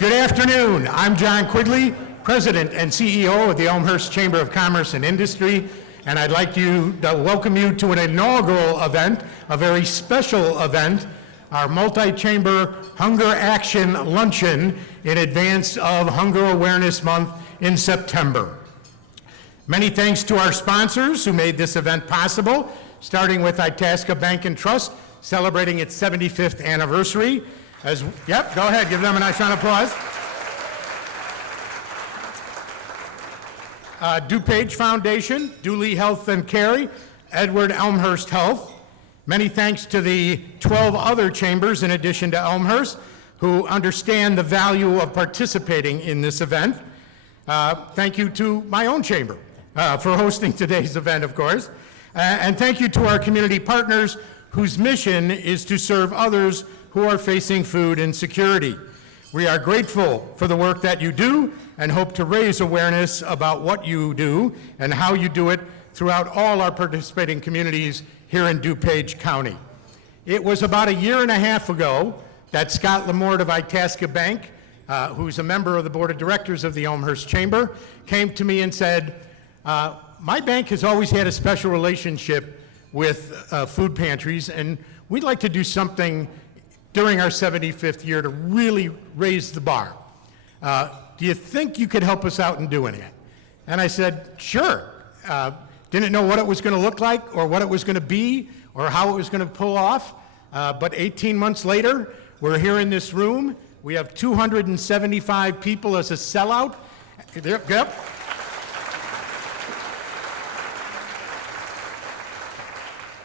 Good afternoon. I'm John Quigley, President and CEO of the Elmhurst Chamber of Commerce and Industry, and I'd like to welcome you to an inaugural event, a very special event, our multi-chamber Hunger Action Luncheon in advance of Hunger Awareness Month in September. Many thanks to our sponsors who made this event possible, starting with Itasca Bank and Trust, celebrating its 75th anniversary. Go ahead, give them a nice round of applause. DuPage Foundation, Dooley Health and Care, Edward Elmhurst Health. Many thanks to the 12 other chambers in addition to Elmhurst who understand the value of participating in this event. Thank you to my own chamber for hosting today's event, of course. And thank you to our community partners whose mission is to serve others who are facing food insecurity. We are grateful for the work that you do and hope to raise awareness about what you do and how you do it throughout all our participating communities here in DuPage County. It was about a year and a half ago that Scott Lamort of Itasca Bank, who's a member of the board of directors of the Elmhurst Chamber, came to me and said, my bank has always had a special relationship with food pantries, and we'd like to do something during our 75th year to really raise the bar. Do you think you could help us out in doing it? And I said, sure. Didn't know what it was going to look like or what it was going to be or how it was going to pull off. But 18 months later, we're here in this room. We have 275 people as a sellout. Yep.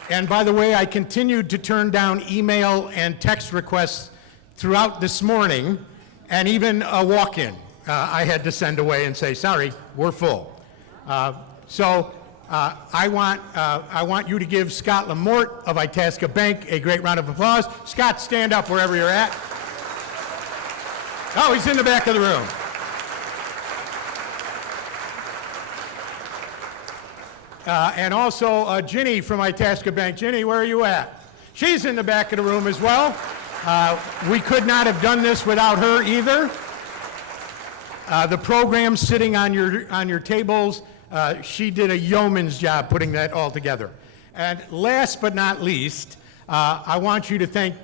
And by the way, I continued to turn down email and text requests throughout this morning, and even a walk-in I had to send away and say, sorry, we're full. So I want you to give Scott Lamort of Itasca Bank a great round of applause. Scott, stand up wherever you're at. Oh, he's in the back of the room. And also Ginny from Itasca Bank. Ginny, where are you at? She's in the back of the room as well. We could not have done this without her either. The program sitting on your tables, she did a yeoman's job putting that all together. And last but not least, I want you to thank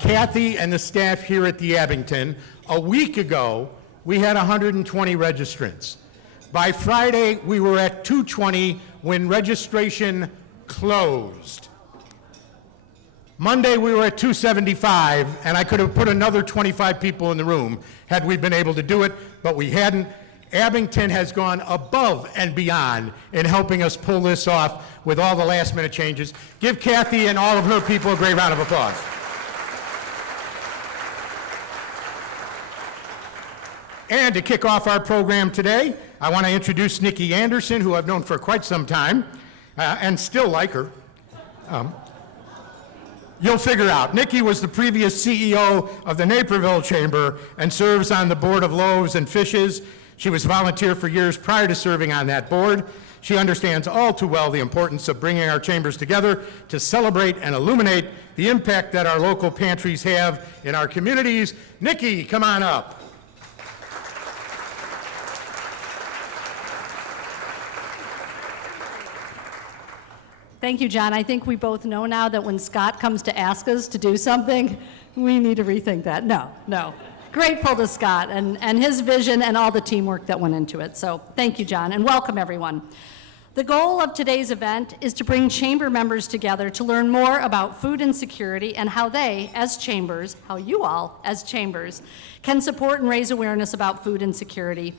Kathy and the staff here at the Abington. A week ago, we had 120 registrants. By Friday, we were at 220 when registration closed. Monday, we were at 275, and I could have put another 25 people in the room had we been able to do it, but we hadn't. Abington has gone above and beyond in helping us pull this off with all the last-minute changes. Give Kathy and all of her people a great round of applause. And to kick off our program today, I want to introduce Nikki Anderson, who I've known for quite some time, and still like her. You'll figure out. Nikki was the previous CEO of the Naperville Chamber and serves on the board of Loaves and Fishes. She was a volunteer for years prior to serving on that board. She understands all too well the importance of bringing our chambers together to celebrate and illuminate the impact that our local pantries have in our communities. Nikki, come on up. Thank you, John. I think we both know now that when Scott comes to ask us to do something, we need to rethink that. No. Grateful to Scott and his vision and all the teamwork that went into it. So thank you, John, and welcome everyone. The goal of today's event is to bring chamber members together to learn more about food insecurity and how they, as chambers, how you all, as chambers, can support and raise awareness about food insecurity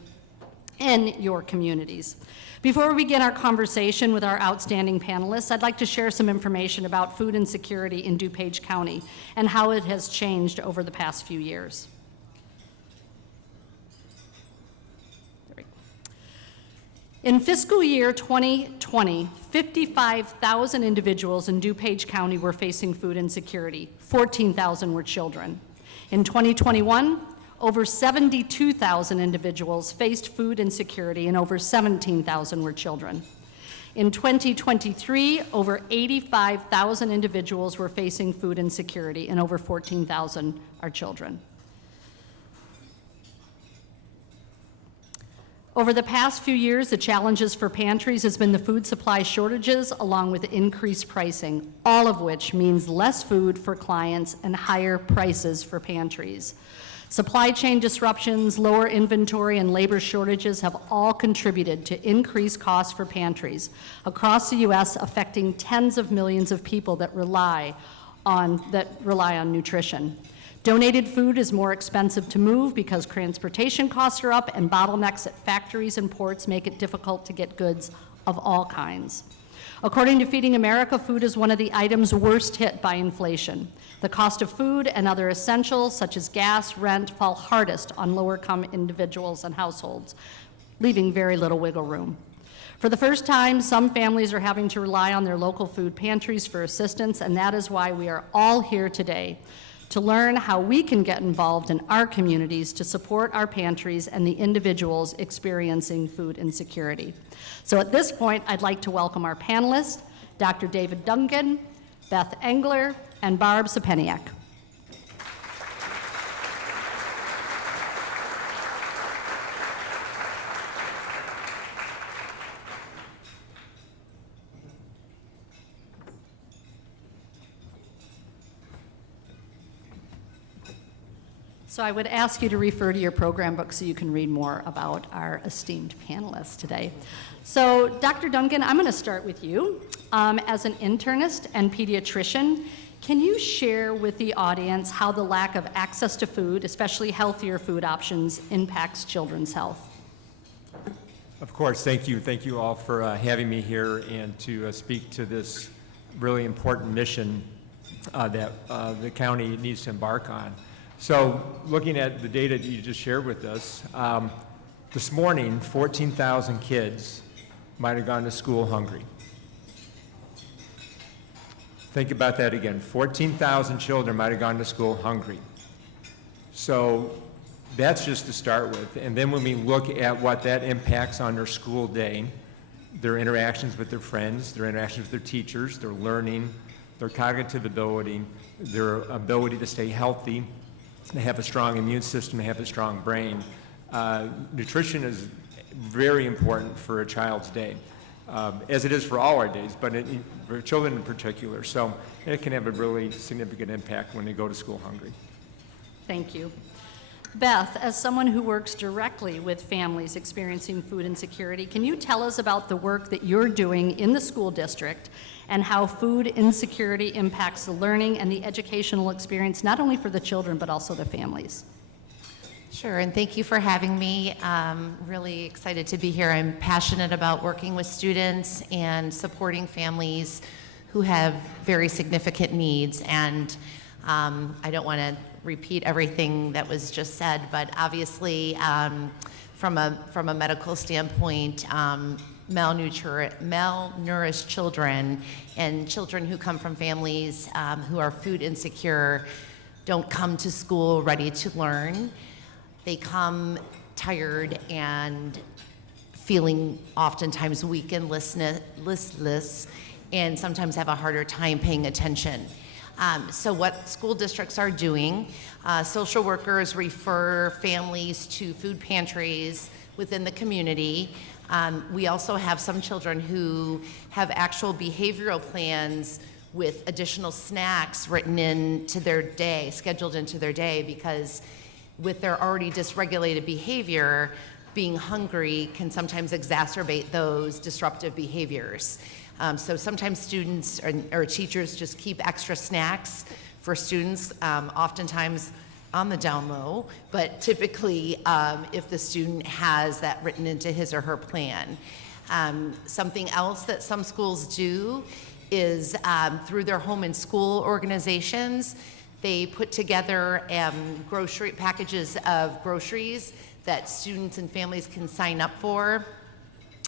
in your communities. Before we begin our conversation with our outstanding panelists, I'd like to share some information about food insecurity in DuPage County and how it has changed over the past few years. In fiscal year 2020, 55,000 individuals in DuPage County were facing food insecurity. 14,000 were children. In 2021, over 72,000 individuals faced food insecurity and over 17,000 were children. In 2023, over 85,000 individuals were facing food insecurity and over 14,000 are children. Over the past few years, the challenges for pantries has been the food supply shortages along with increased pricing, all of which means less food for clients and higher prices for pantries. Supply chain disruptions, lower inventory, and labor shortages have all contributed to increased costs for pantries across the U.S., affecting tens of millions of people that rely on nutrition. Donated food is more expensive to move because transportation costs are up and bottlenecks at factories and ports make it difficult to get goods of all kinds. According to Feeding America, food is one of the items worst hit by inflation. The cost of food and other essentials, such as gas, rent, fall hardest on lower-income individuals and households, leaving very little wiggle room. For the first time, some families are having to rely on their local food pantries for assistance, and that is why we are all here today, to learn how we can get involved in our communities to support our pantries and the individuals experiencing food insecurity. So at this point, I'd like to welcome our panelists, Dr. David Duncan, Beth Engler, and Barb Sapeniak. So I would ask you to refer to your program book so you can read more about our esteemed panelists today. So Dr. Duncan, I'm going to start with you. As an internist and pediatrician, can you share with the audience how the lack of access to food, especially healthier food options, impacts children's health? Of course, thank you. Thank you all for having me here and to speak to this really important mission that the county needs to embark on. So looking at the data that you just shared with us, this morning, 14,000 kids might have gone to school hungry. Think about that again. 14,000 children might have gone to school hungry. So that's just to start with. And then when we look at what that impacts on their school day, their interactions with their friends, their interactions with their teachers, their learning, their cognitive ability, their ability to stay healthy, to have a strong immune system, to have a strong brain. Nutrition is very important for a child's day, as it is for all our days, but for children in particular. So it can have a really significant impact when they go to school hungry. Thank you. Beth, as someone who works directly with families experiencing food insecurity, can you tell us about the work that you're doing in the school district and how food insecurity impacts the learning and the educational experience, not only for the children, but also the families? Sure, and thank you for having me. Really excited to be here. I'm passionate about working with students and supporting families who have very significant needs. And I don't want to repeat everything that was just said, but obviously from a medical standpoint, malnourished children and children who come from families who are food insecure don't come to school ready to learn. They come tired and feeling oftentimes weak and listless, and sometimes have a harder time paying attention. So what school districts are doing, social workers refer families to food pantries within the community. We also have some children who have actual behavioral plans with additional snacks written into their day, scheduled into their day, because with their already dysregulated behavior, being hungry can sometimes exacerbate those disruptive behaviors. So sometimes students or teachers just keep extra snacks for students, oftentimes on the down low, but typically if the student has that written into his or her plan. Something else that some schools do is through their home and school organizations, they put together grocery packages of groceries that students and families can sign up for.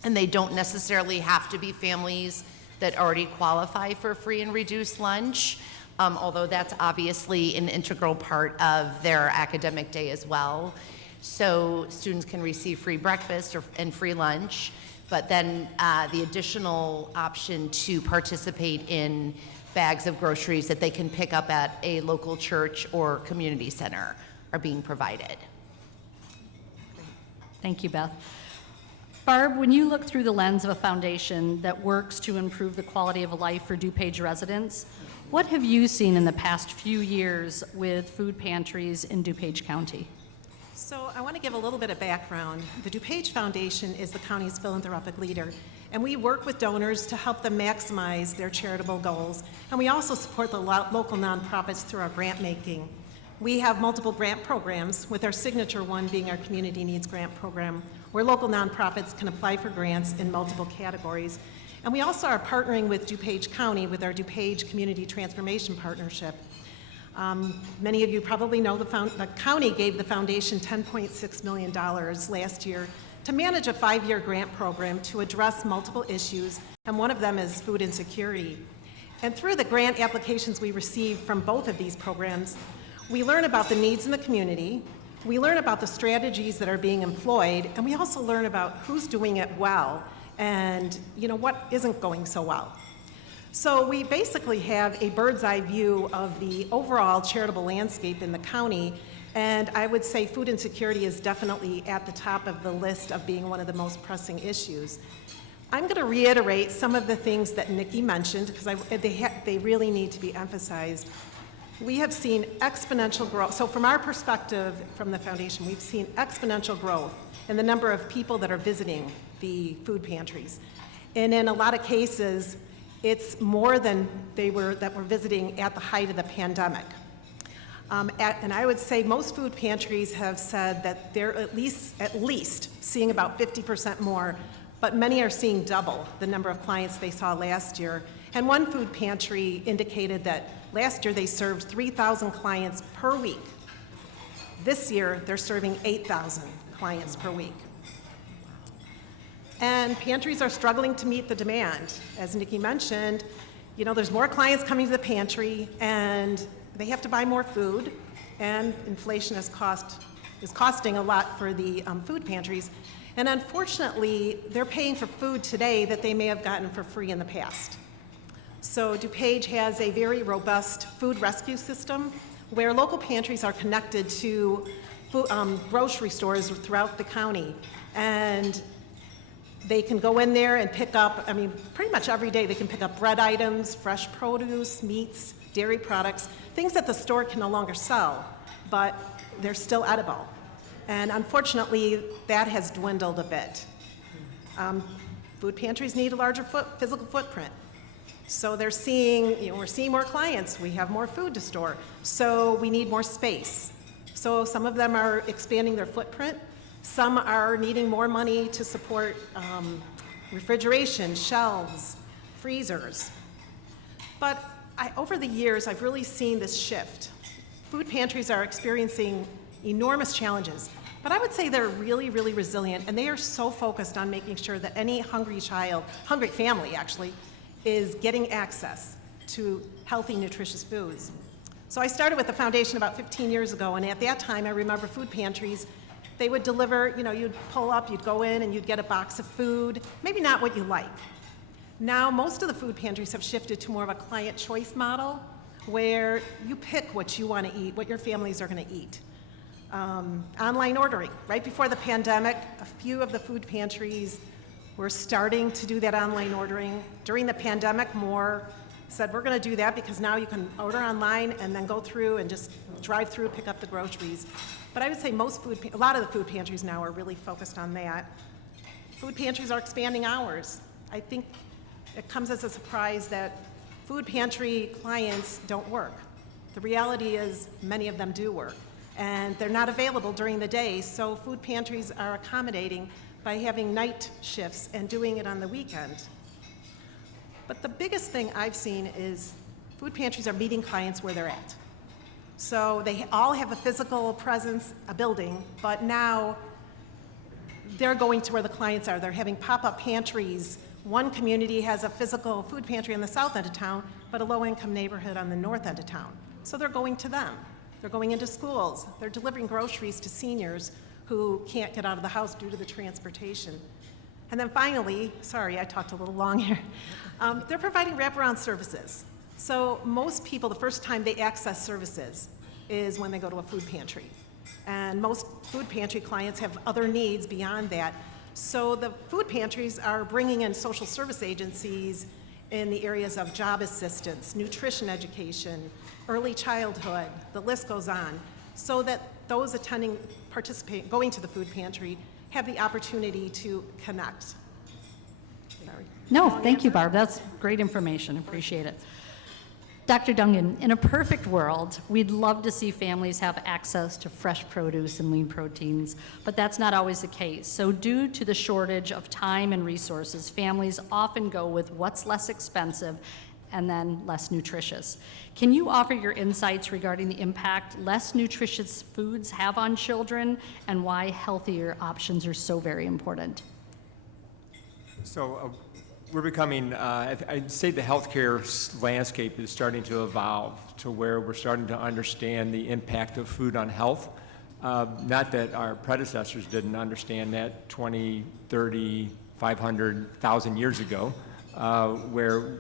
And they don't necessarily have to be families that already qualify for free and reduced lunch, although that's obviously an integral part of their academic day as well. So students can receive free breakfast and free lunch, but then the additional option to participate in bags of groceries that they can pick up at a local church or community center are being provided. Thank you, Beth. Barb, when you look through the lens of a foundation that works to improve the quality of life for DuPage residents, what have you seen in the past few years with food pantries in DuPage County? So I want to give a little bit of background. The DuPage Foundation is the county's philanthropic leader, and we work with donors to help them maximize their charitable goals. And we also support the local nonprofits through our grant making. We have multiple grant programs, with our signature one being our Community Needs Grant Program, where local nonprofits can apply for grants in multiple categories. And we also are partnering with DuPage County with our DuPage Community Transformation Partnership. Many of you probably know the county gave the foundation $10.6 million last year to manage a 5-year grant program to address multiple issues, and one of them is food insecurity. And through the grant applications we receive from both of these programs, we learn about the needs in the community, we learn about the strategies that are being employed, and we also learn about who's doing it well and what isn't going so well. So we basically have a bird's eye view of the overall charitable landscape in the county, and I would say food insecurity is definitely at the top of the list of being one of the most pressing issues. I'm going to reiterate some of the things that Nikki mentioned because they really need to be emphasized. We have seen exponential growth. So from our perspective, from the foundation, we've seen exponential growth in the number of people that are visiting the food pantries. And in a lot of cases, it's more than that were visiting at the height of the pandemic. And I would say most food pantries have said that they're at least seeing about 50% more, but many are seeing double the number of clients they saw last year. And one food pantry indicated that last year they served 3,000 clients per week. This year, they're serving 8,000 clients per week. And pantries are struggling to meet the demand. As Nikki mentioned, there's more clients coming to the pantry, and they have to buy more food, and inflation is costing a lot for the food pantries. And unfortunately, they're paying for food today that they may have gotten for free in the past. So DuPage has a very robust food rescue system where local pantries are connected to grocery stores throughout the county. And they can go in there and pick up, pretty much every day they can pick up bread items, fresh produce, meats, dairy products, things that the store can no longer sell, but they're still edible. And unfortunately, that has dwindled a bit. Food pantries need a larger physical footprint. So they're seeing, we're seeing more clients, we have more food to store, so we need more space. So some of them are expanding their footprint. Some are needing more money to support refrigeration, shelves, freezers. But over the years, I've really seen this shift. Food pantries are experiencing enormous challenges, but I would say they're really, really resilient, and they are so focused on making sure that any hungry family actually, is getting access to healthy, nutritious foods. So I started with the foundation about 15 years ago, and at that time, I remember food pantries, they would deliver, you'd pull up, you'd go in, and you'd get a box of food, maybe not what you like. Now, most of the food pantries have shifted to more of a client choice model, where you pick what you want to eat, what your families are going to eat. Online ordering. Right before the pandemic, a few of the food pantries were starting to do that online ordering. During the pandemic, more said, we're going to do that because now you can order online and then go through and just drive through, pick up the groceries. But I would say a lot of the food pantries now are really focused on that. Food pantries are expanding hours. I think it comes as a surprise that food pantry clients don't work. The reality is many of them do work, and they're not available during the day, so food pantries are accommodating by having night shifts and doing it on the weekend. But the biggest thing I've seen is food pantries are meeting clients where they're at. So they all have a physical presence, a building, but now they're going to where the clients are. They're having pop-up pantries. One community has a physical food pantry in the south end of town, but a low-income neighborhood on the north end of town. So they're going to them. They're going into schools. They're delivering groceries to seniors who can't get out of the house due to the transportation. And then finally, sorry, I talked a little long here, they're providing wraparound services. So most people, the first time they access services is when they go to a food pantry. And most food pantry clients have other needs beyond that. So the food pantries are bringing in social service agencies in the areas of job assistance, nutrition education, early childhood, the list goes on, so that those going to the food pantry have the opportunity to connect. Sorry. No, Long thank you, answer? Barb. That's great information. Appreciate it. Dr. Dungan, in a perfect world, we'd love to see families have access to fresh produce and lean proteins, but that's not always the case. So due to the shortage of time and resources, families often go with what's less expensive and then less nutritious. Can you offer your insights regarding the impact less nutritious foods have on children and why healthier options are so very important? So we're becoming, I'd say the healthcare landscape is starting to evolve to where we're starting to understand the impact of food on health. Not that our predecessors didn't understand that 20, 30, 500, 1,000 years ago, where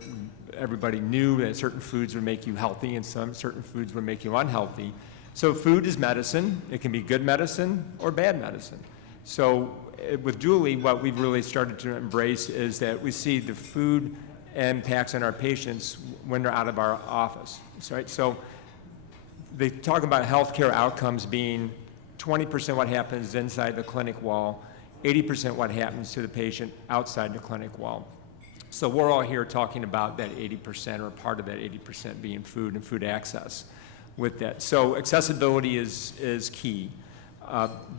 everybody knew that certain foods would make you healthy and some certain foods would make you unhealthy. So food is medicine. It can be good medicine or bad medicine. So with Julie, what we've really started to embrace is that we see the food impacts on our patients when they're out of our office. Right? So they talk about healthcare outcomes being 20% what happens inside the clinic wall, 80% what happens to the patient outside the clinic wall. So we're all here talking about that 80% or part of that 80% being food and food access with that. So accessibility is key.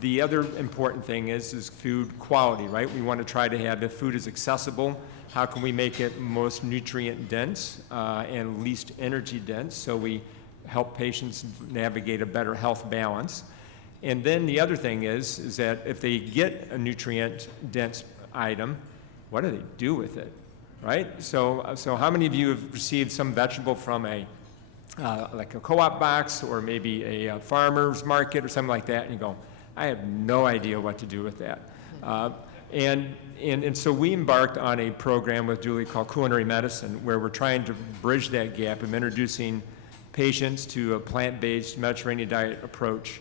The other important thing is food quality, right? We want to try to have, if food is accessible, how can we make it most nutrient dense and least energy dense so we help patients navigate a better health balance. And then the other thing is that if they get a nutrient dense item, what do they do with it, right? So how many of you have received some vegetable from like a co-op box or maybe a farmer's market or something like that, and you go, I have no idea what to do with that. And so we embarked on a program with Julie called Culinary Medicine, where we're trying to bridge that gap of introducing patients to a plant-based Mediterranean diet approach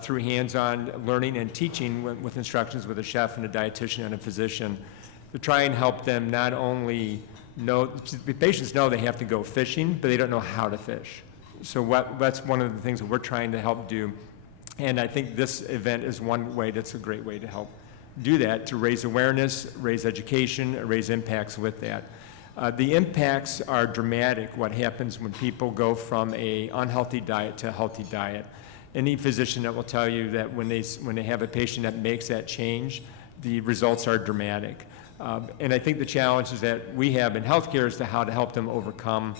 through hands-on learning and teaching with instructions with a chef and a dietitian and a physician to try and help them not only know, the patients know they have to go fishing, but they don't know how to fish. So that's one of the things that we're trying to help do. And I think this event is one way that's a great way to help do that, to raise awareness, raise education, raise impacts with that. The impacts are dramatic, what happens when people go from an unhealthy diet to a healthy diet. Any physician that will tell you that when they have a patient that makes that change, the results are dramatic. And I think the challenges that we have in healthcare is to how to help them overcome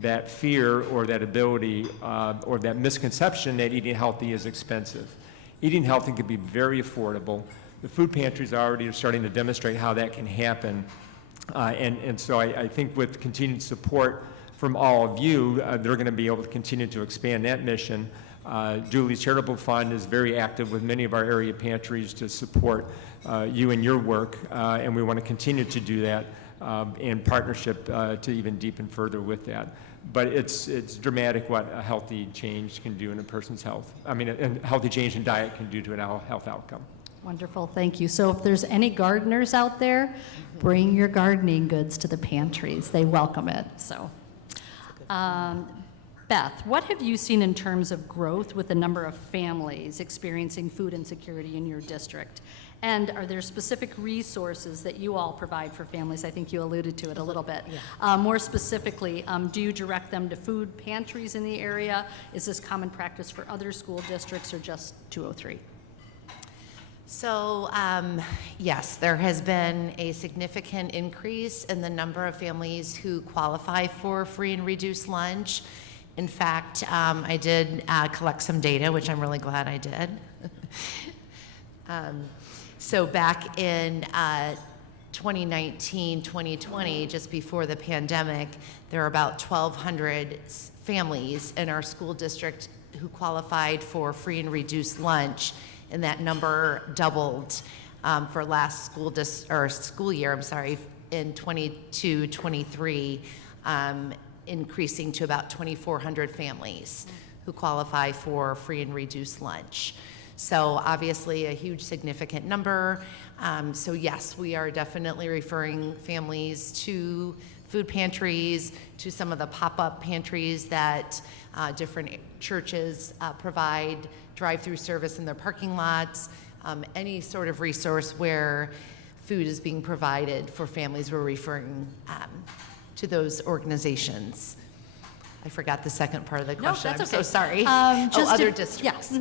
that fear or that ability or that misconception that eating healthy is expensive. Eating healthy can be very affordable. The food pantries already are starting to demonstrate how that can happen. And so I think with continued support from all of you, they're going to be able to continue to expand that mission. Julie's Charitable Fund is very active with many of our area pantries to support you and your work, and we want to continue to do that in partnership to even deepen further with that. But it's dramatic what a healthy change can do in a person's health. I mean, a healthy change in diet can do to an health outcome. Wonderful, thank you. So if there's any gardeners out there, bring your gardening goods to the pantries. They welcome it, so. Beth, what have you seen in terms of growth with the number of families experiencing food insecurity in your district? And are there specific resources that you all provide for families? I think you alluded to it a little bit. Yeah. More specifically, do you direct them to food pantries in the area? Is this common practice for other school districts or just 203? So, yes, there has been a significant increase in the number of families who qualify for free and reduced lunch. In fact, I did collect some data, which I'm really glad I did. So back in 2019, 2020, just before the pandemic, there were about 1,200 families in our school district who qualified for free and reduced lunch, and that number doubled for last school year, in 22-23, increasing to about 2,400 families who qualify for free and reduced lunch. So obviously a huge significant number. So yes, we are definitely referring families to food pantries, to some of the pop-up pantries that different churches provide, drive-through service in their parking lots, any sort of resource where food is being provided for families. We're referring to those organizations. I forgot the second part of the question. that's I'm okay. so sorry. Just Other to- districts. Yes.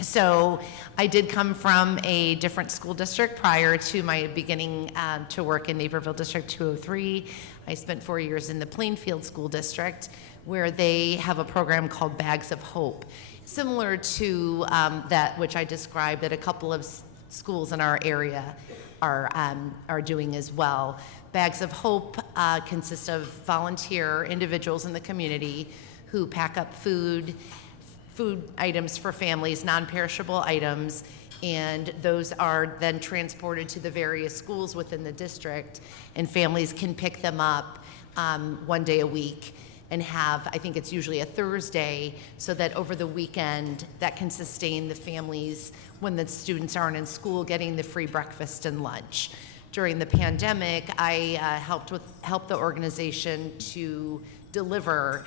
So I did come from a different school district prior to my beginning to work in Naperville District 203. I spent 4 years in the Plainfield School District, where they have a program called Bags of Hope, similar to that which I described that a couple of schools in our area are doing as well. Bags of Hope consists of volunteer individuals in the community who pack up food items for families, non-perishable items, and those are then transported to the various schools within the district, and families can pick them up 1 day a week and have, I think it's usually a Thursday, so that over the weekend that can sustain the families when the students aren't in school getting the free breakfast and lunch. During the pandemic, I helped the organization to deliver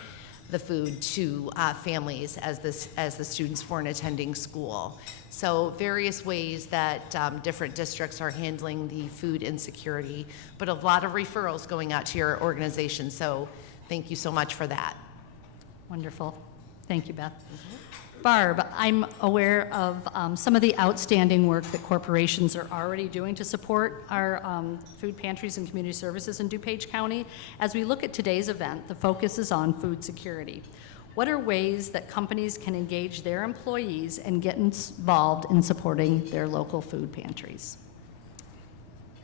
the food to families as the students weren't attending school. So various ways that different districts are handling the food insecurity, but a lot of referrals going out to your organization. So thank you so much for that. Wonderful. Thank you, Beth. Barb, I'm aware of some of the outstanding work that corporations are already doing to support our food pantries and community services in DuPage County. As we look at today's event, the focus is on food security. What are ways that companies can engage their employees and get involved in supporting their local food pantries?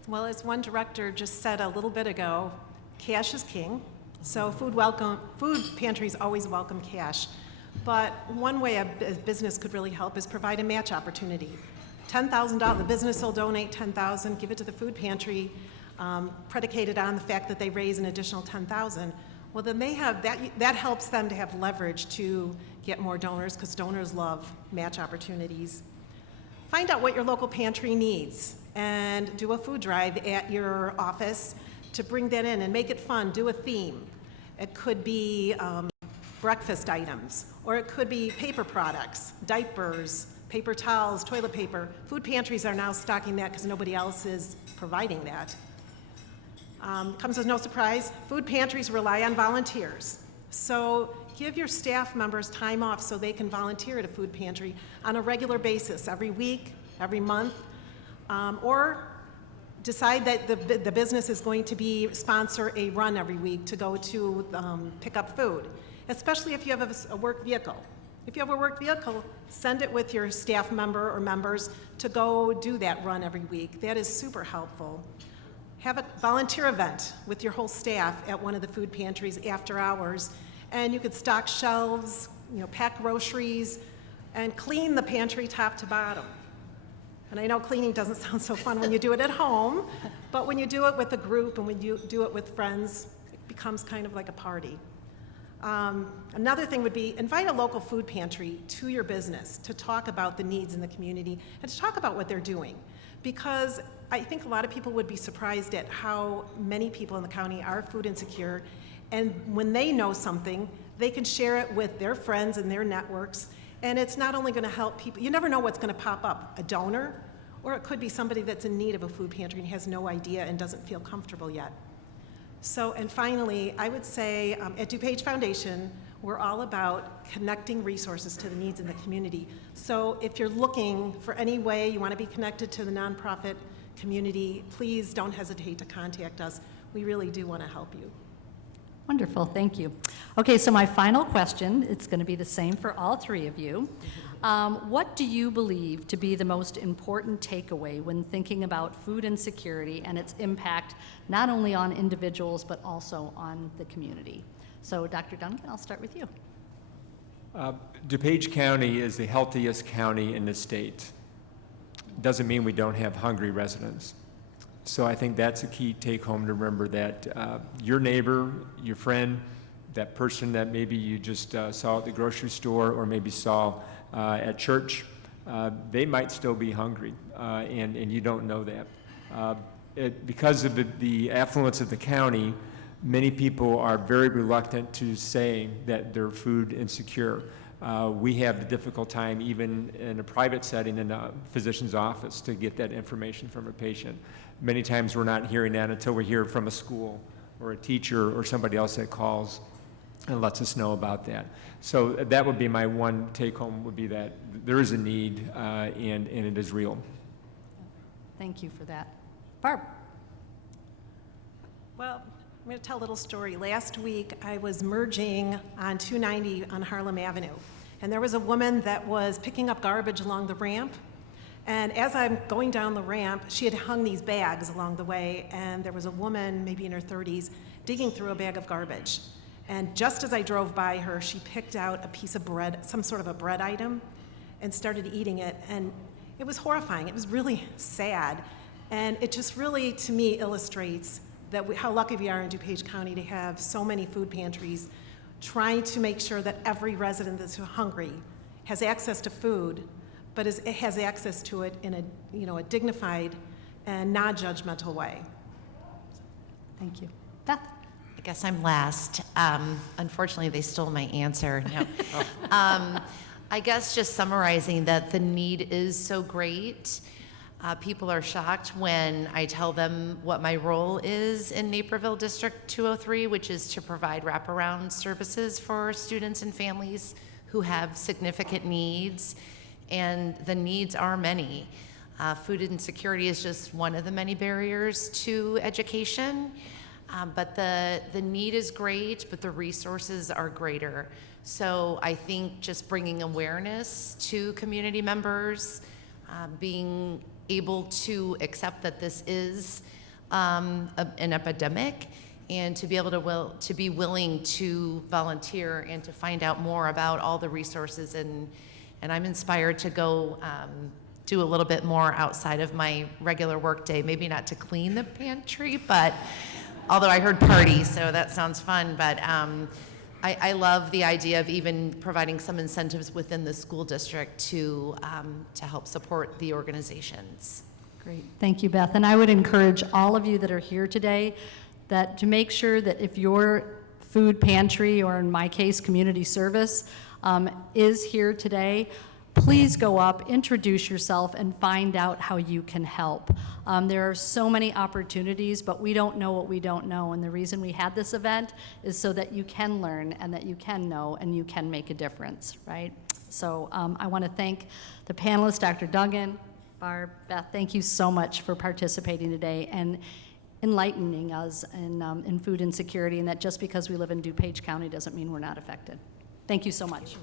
Well, as one director just said a little bit ago, cash is king. So food pantries always welcome cash. But one way a business could really help is provide a match opportunity. $10,000, the business will donate $10,000, give it to the food pantry, predicated on the fact that they raise an additional $10,000. Well, then they have that helps them to have leverage to get more donors, because donors love match opportunities. Find out what your local pantry needs and do a food drive at your office to bring that in and make it fun. Do a theme. It could be breakfast items, or it could be paper products, diapers, paper towels, toilet paper. Food pantries are now stocking that because nobody else is providing that. Comes as no surprise, food pantries rely on volunteers. So give your staff members time off so they can volunteer at a food pantry on a regular basis, every week, every month, or decide that the business is going to sponsor a run every week to go to pick up food, especially if you have a work vehicle. If you have a work vehicle, send it with your staff member or members to go do that run every week. That is super helpful. Have a volunteer event with your whole staff at one of the food pantries after hours, and you could stock shelves, pack groceries, and clean the pantry top to bottom. And I know cleaning doesn't sound so fun when you do it at home, but when you do it with a group and when you do it with friends, it becomes kind of like a party. Another thing would be invite a local food pantry to your business to talk about the needs in the community and to talk about what they're doing. Because I think a lot of people would be surprised at how many people in the county are food insecure, and when they know something, they can share it with their friends and their networks, and it's not only going to help people, you never know what's going to pop up, a donor, or it could be somebody that's in need of a food pantry and has no idea and doesn't feel comfortable yet. So, and finally, I would say at DuPage Foundation, we're all about connecting resources to the needs in the community. So if you're looking for any way you want to be connected to the nonprofit community, please don't hesitate to contact us. We really do want to help you. Wonderful, thank you. Okay, so my final question, it's going to be the same for all three of you. What do you believe to be the most important takeaway when thinking about food insecurity and its impact not only on individuals but also on the community? So Dr. Duncan, I'll start with you. DuPage County is the healthiest county in the state. Doesn't mean we don't have hungry residents. So I think that's a key take home to remember, that your neighbor, your friend, that person that maybe you just saw at the grocery store or maybe saw at church, they might still be hungry, and you don't know that. Because of the affluence of the county, many people are very reluctant to say that they're food insecure. We have the difficult time, even in a private setting in a physician's office, to get that information from a patient. Many times we're not hearing that until we hear from a school or a teacher or somebody else that calls and lets us know about that. So that would be my one take-home, would be that there is a need, and it is real. Thank you for that. Barb? Well, I'm going to tell a little story. Last week, I was merging on 290 on Harlem Avenue, and there was a woman that was picking up garbage along the ramp. And as I'm going down the ramp, she had hung these bags along the way, and there was a woman, maybe in her 30s, digging through a bag of garbage. And just as I drove by her, she picked out a piece of bread, some sort of a bread item, and started eating it. And it was horrifying. It was really sad. And it just really, to me, illustrates that how lucky we are in DuPage County to have so many food pantries trying to make sure that every resident that's hungry has access to food, but has access to it in a dignified and non-judgmental way. Thank you. Beth? I guess I'm last. Unfortunately, they stole my answer. No. I guess just summarizing that the need is so great. People are shocked when I tell them what my role is in Naperville District 203, which is to provide wraparound services for students and families who have significant needs, and the needs are many. Food insecurity is just one of the many barriers to education, but the need is great, but the resources are greater. So I think just bringing awareness to community members, being able to accept that this is an epidemic, and to be able to be willing to volunteer and to find out more about all the resources, and I'm inspired to go do a little bit more outside of my regular work day, maybe not to clean the pantry, but although I heard party, so that sounds fun, but I love the idea of even providing some incentives within the school district to help support the organizations. Great, thank you, Beth. And I would encourage all of you that are here today that to make sure that if your food pantry, or in my case, community service, is here today, please go up, introduce yourself, and find out how you can help. There are so many opportunities, but we don't know what we don't know, and the reason we had this event is so that you can learn and that you can know and you can make a difference, right? So I want to thank the panelists, Dr. Duggan, Barb, Beth, thank you so much for participating today and enlightening us in food insecurity, and that just because we live in DuPage County doesn't mean we're not affected. Thank you so much.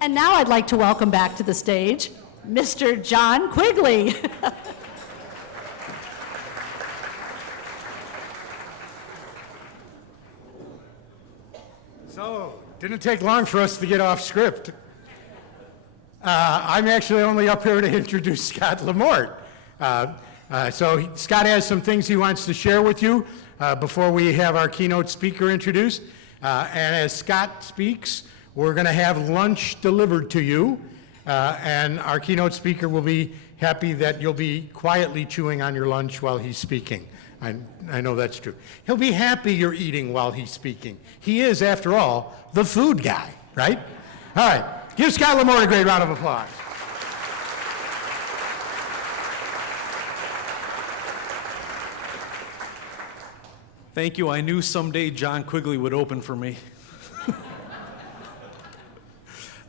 And now I'd like to welcome back to the stage Mr. John Quigley. So, didn't take long for us to get off script. I'm actually only up here to introduce Scott Lamort. So Scott has some things he wants to share with you before we have our keynote speaker introduced. And as Scott speaks, we're going to have lunch delivered to you. And our keynote speaker will be happy that you'll be quietly chewing on your lunch while he's speaking. I know that's true. He'll be happy you're eating while he's speaking. He is, after all, the food guy, right? All right. Give Scott Lamort a great round of applause. Thank you. I knew someday John Quigley would open for me.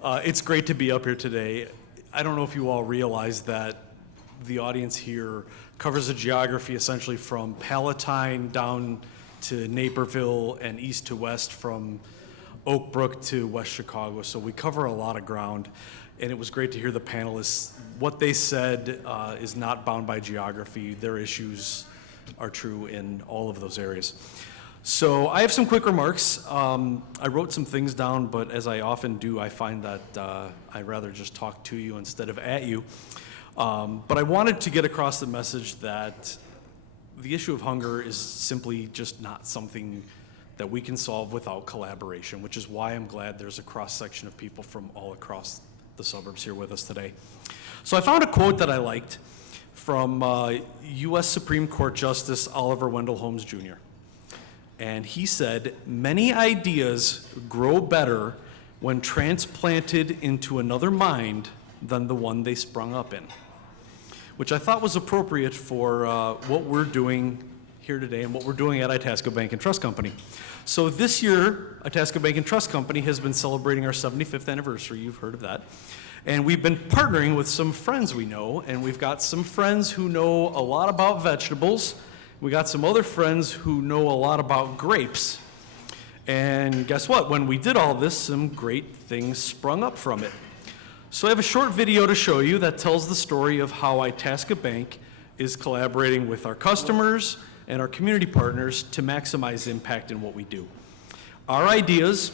It's great to be up here today. I don't know if you all realize that the audience here covers a geography essentially from Palatine down to Naperville and east to west, from Oak Brook to West Chicago. So we cover a lot of ground, and it was great to hear the panelists. What they said is not bound by geography. Their issues are true in all of those areas. So I have some quick remarks. I wrote some things down, but as I often do, I find that I'd rather just talk to you instead of at you. But I wanted to get across the message that the issue of hunger is simply just not something that we can solve without collaboration, which is why I'm glad there's a cross-section of people from all across the suburbs here with us today. So I found a quote that I liked from U.S. Supreme Court Justice Oliver Wendell Holmes Jr. And he said, "Many ideas grow better when transplanted into another mind than the one they sprung up in," which I thought was appropriate for what we're doing here today and what we're doing at Itasca Bank and Trust Company. So this year, Itasca Bank and Trust Company has been celebrating our 75th anniversary. You've heard of that. And we've been partnering with some friends we know, and we've got some friends who know a lot about vegetables. We got some other friends who know a lot about grapes. And guess what? When we did all this, some great things sprung up from it. So I have a short video to show you that tells the story of how Itasca Bank is collaborating with our customers and our community partners to maximize impact in what we do. Our ideas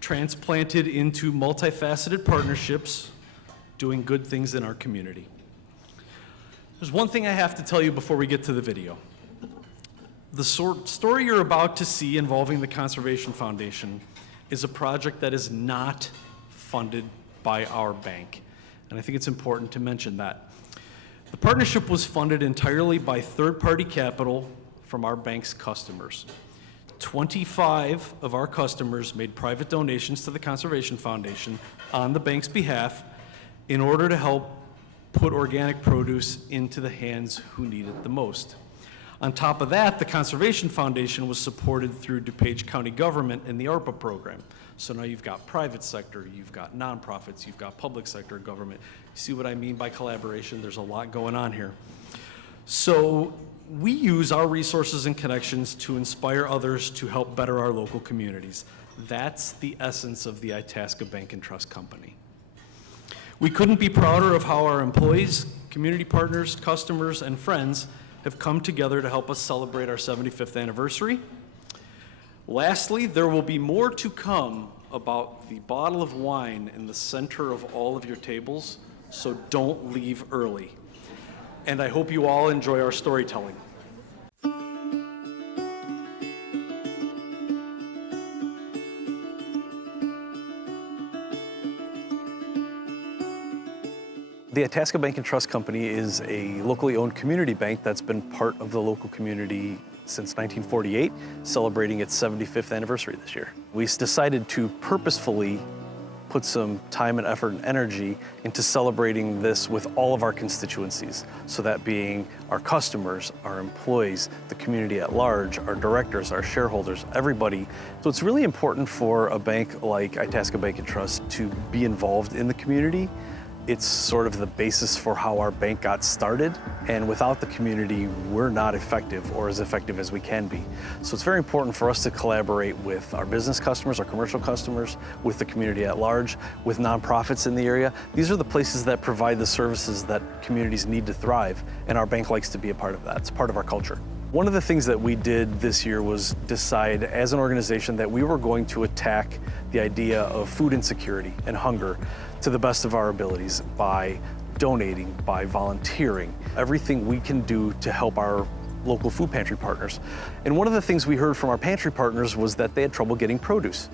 transplanted into multifaceted partnerships, doing good things in our community. There's one thing I have to tell you before we get to the video. The story you're about to see involving the Conservation Foundation is a project that is not funded by our bank, and I think it's important to mention that. The partnership was funded entirely by third-party capital from our bank's customers. 25 of our customers made private donations to the Conservation Foundation on the bank's behalf in order to help put organic produce into the hands who need it the most. On top of that, the Conservation Foundation was supported through DuPage County government and the ARPA program. So now you've got private sector, you've got nonprofits, you've got public sector government. See what I mean by collaboration? There's a lot going on here. So we use our resources and connections to inspire others to help better our local communities. That's the essence of the Itasca Bank and Trust Company. We couldn't be prouder of how our employees, community partners, customers, and friends have come together to help us celebrate our 75th anniversary. Lastly, there will be more to come about the bottle of wine in the center of all of your tables, so don't leave early. And I hope you all enjoy our storytelling. The Itasca Bank and Trust Company is a locally owned community bank that's been part of the local community since 1948, celebrating its 75th anniversary this year. We decided to purposefully put some time and effort and energy into celebrating this with all of our constituencies. So that being our customers, our employees, the community at large, our directors, our shareholders, everybody. So it's really important for a bank like Itasca Bank and Trust to be involved in the community. It's sort of the basis for how our bank got started, and without the community, we're not effective or as effective as we can be. So it's very important for us to collaborate with our business customers, our commercial customers, with the community at large, with nonprofits in the area. These are the places that provide the services that communities need to thrive, and our bank likes to be a part of that. It's part of our culture. One of the things that we did this year was decide as an organization that we were going to attack the idea of food insecurity and hunger to the best of our abilities by donating, by volunteering, everything we can do to help our local food pantry partners. And one of the things we heard from our pantry partners was that they had trouble getting produce.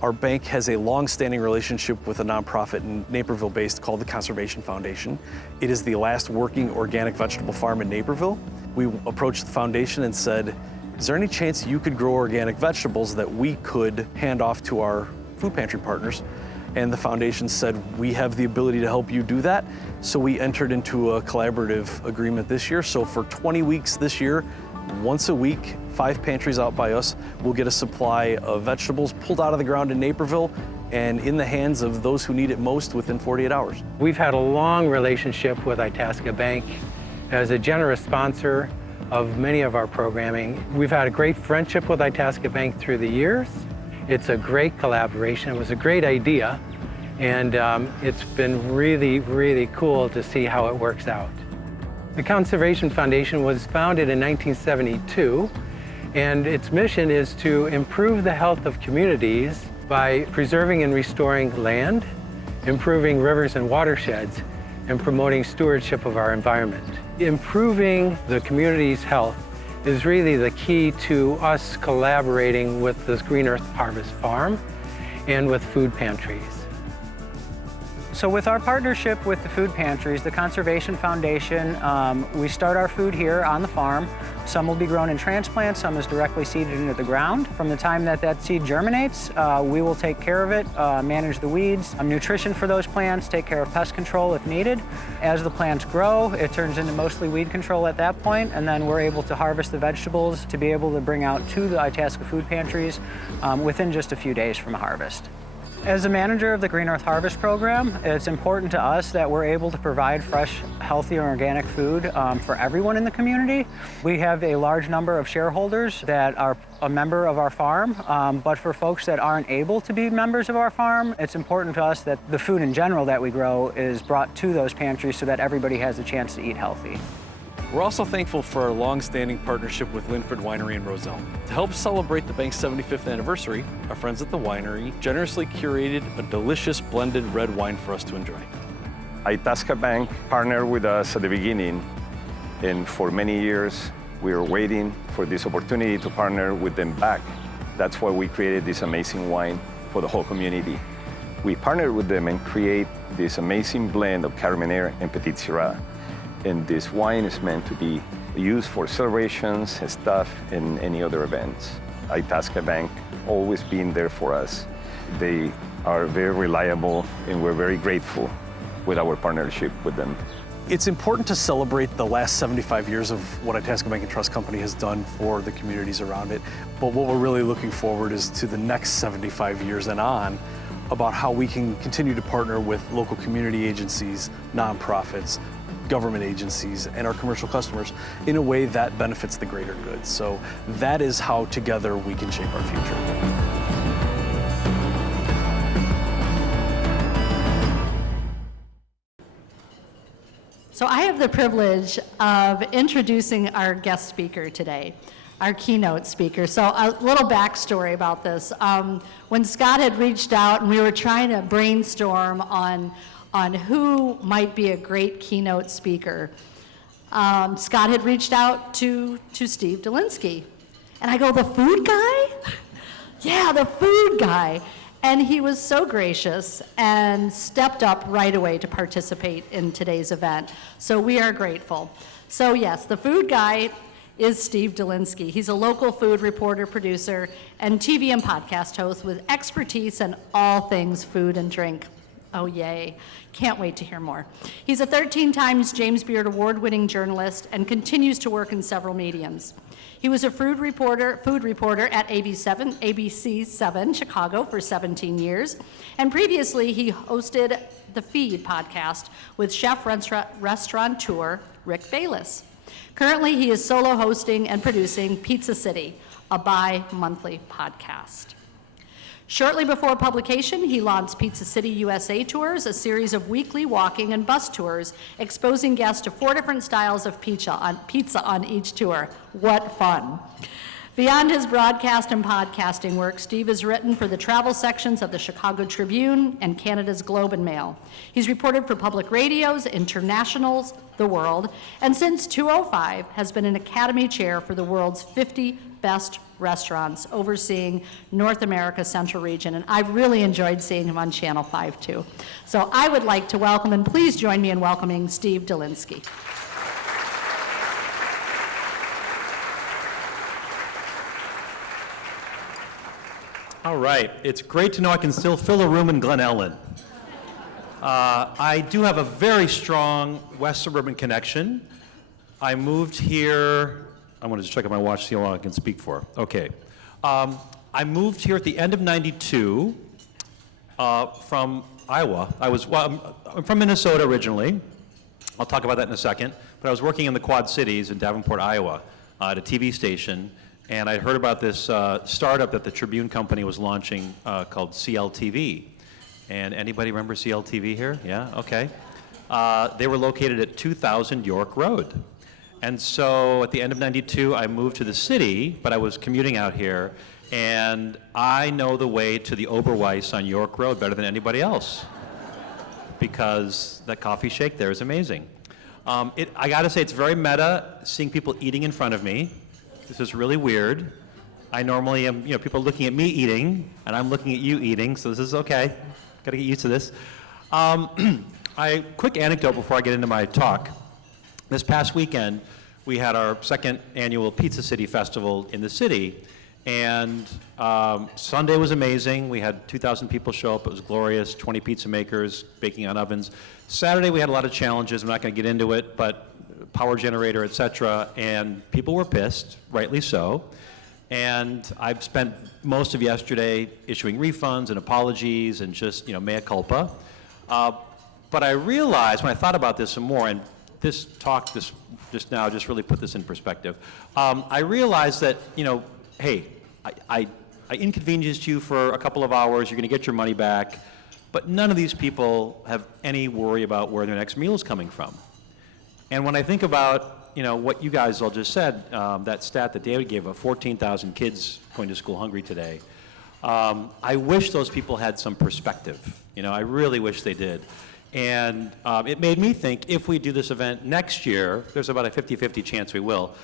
Our bank has a long-standing relationship with a nonprofit in Naperville based called the Conservation Foundation. It is the last working organic vegetable farm in Naperville. We approached the foundation and said, is there any chance you could grow organic vegetables that we could hand off to our food pantry partners? And the foundation said, we have the ability to help you do that. So we entered into a collaborative agreement this year. So for 20 weeks this year, once a week, 5 pantries out by us will get a supply of vegetables pulled out of the ground in Naperville and in the hands of those who need it most within 48 hours. We've had a long relationship with Itasca Bank as a generous sponsor of many of our programming. We've had a great friendship with Itasca Bank through the years. It's a great collaboration. It was a great idea, and it's been really, really cool to see how it works out. The Conservation Foundation was founded in 1972, and its mission is to improve the health of communities by preserving and restoring land, improving rivers and watersheds, and promoting stewardship of our environment. Improving the community's health is really the key to us collaborating with this Green Earth Harvest Farm and with food pantries. So with our partnership with the food pantries, the Conservation Foundation, we start our food here on the farm. Some will be grown in transplants, some is directly seeded into the ground. From the time that that seed germinates, we will take care of it, manage the weeds, nutrition for those plants, take care of pest control if needed. As the plants grow, it turns into mostly weed control at that point, and then we're able to harvest the vegetables to be able to bring out to the Itasca food pantries within just a few days from harvest. As the manager of the Green Earth Harvest program, it's important to us that we're able to provide fresh, healthy, and organic food for everyone in the community. We have a large number of shareholders that are a member of our farm, but for folks that aren't able to be members of our farm, it's important to us that the food in general that we grow is brought to those pantries so that everybody has a chance to eat healthy. We're also thankful for our long-standing partnership with Linford Winery in Roselle. To help celebrate the bank's 75th anniversary, our friends at the winery generously curated a delicious blended red wine for us to enjoy. Itasca Bank partnered with us at the beginning, and for many years we were waiting for this opportunity to partner with them back. That's why we created this amazing wine for the whole community. We partnered with them and create this amazing blend of Carmenere and Petit Syrah. And this wine is meant to be used for celebrations, stuff, and any other events. Itasca Bank always been there for us. They are very reliable, and we're very grateful with our partnership with them. It's important to celebrate the last 75 years of what Itasca Bank and Trust Company has done for the communities around it. But what we're really looking forward is to the next 75 years and on, about how we can continue to partner with local community agencies, nonprofits, government agencies, and our commercial customers in a way that benefits the greater good. So that is how together we can shape our future. So I have the privilege of introducing our guest speaker today, our keynote speaker. So a little backstory about this. When Scott had reached out and we were trying to brainstorm on who might be a great keynote speaker, Scott had reached out to Steve Dolinsky. And I go, the food guy? Yeah, the food guy. And he was so gracious and stepped up right away to participate in today's event. So we are grateful. So yes, the food guy is Steve Dolinsky. He's a local food reporter, producer, and TV and podcast host with expertise in all things food and drink. Oh, yay. Can't wait to hear more. He's a 13 times James Beard Award-winning journalist and continues to work in several mediums. He was a food reporter at ABC 7 Chicago for 17 years, and previously he hosted the Feed podcast with chef restaurateur Rick Bayless. Currently, he is solo hosting and producing Pizza City, a bi-monthly podcast. Shortly before publication, he launched Pizza City USA Tours, a series of weekly walking and bus tours, exposing guests to 4 different styles of pizza on each tour. What fun. Beyond his broadcast and podcasting work, Steve has written for the travel sections of the Chicago Tribune and Canada's Globe and Mail. He's reported for public radios, internationals, the world, and since 2005 has been an Academy Chair for the world's 50 best restaurants, overseeing North America Central Region, and I've really enjoyed seeing him on Channel 5 too. So I would like to welcome, and please join me in welcoming Steve Dolinsky. All right, it's great to know I can still fill a room in Glen Ellen. I do have a very strong West Suburban connection. I moved here, I'm going to just check out my watch, see how long I can speak for. Okay. I moved here at the end of '92 from Iowa. I'm from Minnesota originally. I'll talk about that in a second. But I was working in the Quad Cities in Davenport, Iowa, at a TV station. And I heard about this startup that the Tribune Company was launching called CLTV. And anybody remember CLTV here? Yeah, okay. They were located at 2000 York Road. And so at the end of '92, I moved to the city, but I was commuting out here, and I know the way to the Oberweis on York Road better than anybody else, because that coffee shake there is amazing. I gotta say, it's very meta seeing people eating in front of me. This is really weird. I normally am, people are looking at me eating, and I'm looking at you eating, so this is okay. Got to get used to this. Quick anecdote before I get into my talk. This past weekend, we had our second annual Pizza City Festival in the city, and Sunday was amazing. We had 2,000 people show up. It was glorious, 20 pizza makers baking on ovens. Saturday, we had a lot of challenges. I'm not going to get into it, but power generator, et cetera, and people were pissed, rightly so. And I've spent most of yesterday issuing refunds and apologies and just, mea culpa. But I realized when I thought about this some more, and this talk just now just really put this in perspective, I realized that, hey, I inconvenienced you for a couple of hours, you're going to get your money back, but none of these people have any worry about where their next meal is coming from. And when I think about what you guys all just said, that stat that David gave of 14,000 kids going to school hungry today, I wish those people had some perspective. I really wish they did. And it made me think, if we do this event next year, there's about a 50-50 chance we will,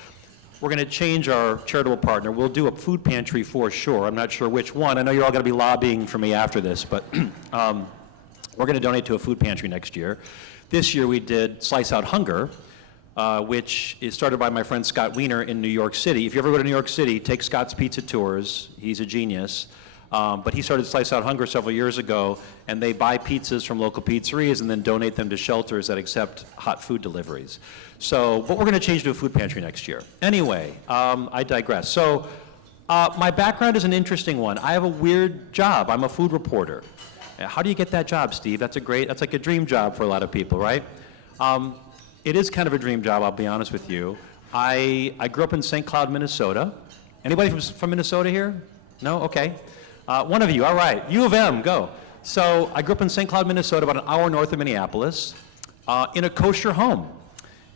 we're going to change our charitable partner. We'll do a food pantry for sure. I'm not sure which one. I know you're all going to be lobbying for me after this, but we're going to donate to a food pantry next year. This year we did Slice Out Hunger, which is started by my friend Scott Wiener in New York City. If you ever go to New York City, take Scott's Pizza Tours. He's a genius. But he started Slice Out Hunger several years ago, and they buy pizzas from local pizzerias and then donate them to shelters that accept hot food deliveries. But we're going to change to a food pantry next year. Anyway, I digress. So my background is an interesting one. I have a weird job. I'm a food reporter. How do you get that job, Steve? That's like a dream job for a lot of people, right? It is kind of a dream job, I'll be honest with you. I grew up in St. Cloud, Minnesota. Anybody from Minnesota here? No? Okay. One of you, all right. U of M, go. So I grew up in St. Cloud, Minnesota, about an hour north of Minneapolis, in a kosher home.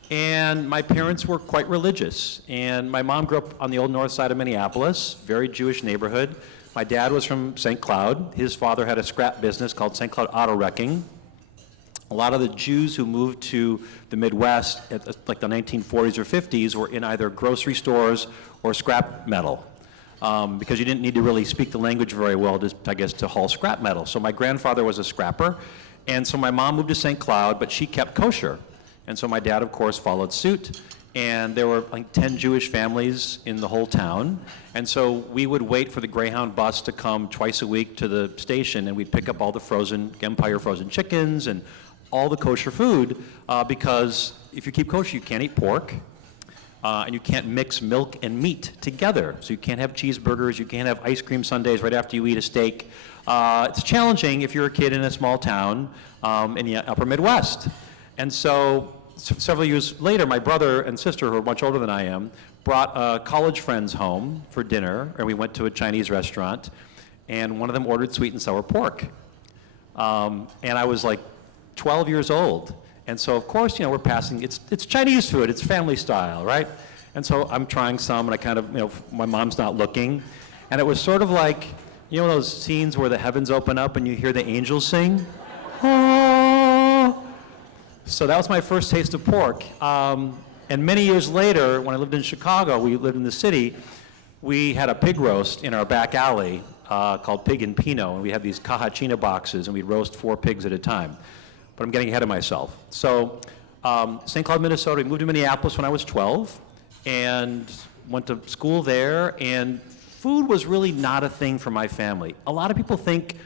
And my parents were quite religious. And my mom grew up on the old north side of Minneapolis, very Jewish neighborhood. My dad was from St. Cloud. His father had a scrap business called St. Cloud Auto Wrecking. A lot of the Jews who moved to the Midwest at like the 1940s or 50s were in either grocery stores or scrap metal. Because you didn't need to really speak the language very well, to haul scrap metal. So my grandfather was a scrapper, and so my mom moved to St. Cloud, but she kept kosher. And so my dad, of course, followed suit, and there were like 10 Jewish families in the whole town. And so we would wait for the Greyhound bus to come twice a week to the station, and we'd pick up all the frozen, Empire frozen chickens and all the kosher food, because if you keep kosher, you can't eat pork. And you can't mix milk and meat together. So you can't have cheeseburgers, you can't have ice cream sundaes right after you eat a steak. It's challenging if you're a kid in a small town in the upper Midwest. And so several years later, my brother and sister, who are much older than I am, brought college friends home for dinner, and we went to a Chinese restaurant, and one of them ordered sweet and sour pork. And I was like 12 years old. And so, of course, we're passing, it's Chinese food, it's family style, right? And so I'm trying some, and I kind of, my mom's not looking. And it was sort of like, those scenes where the heavens open up and you hear the angels sing? Oh. So that was my first taste of pork. And many years later, when I lived in Chicago, we lived in the city, we had a pig roast in our back alley called Pig and Pinot, and we had these cajachina boxes, and we'd roast 4 pigs at a time. But I'm getting ahead of myself. So St. Cloud, Minnesota, we moved to Minneapolis when I was 12 and went to school there, and food was really not a thing for my family. A lot of people think,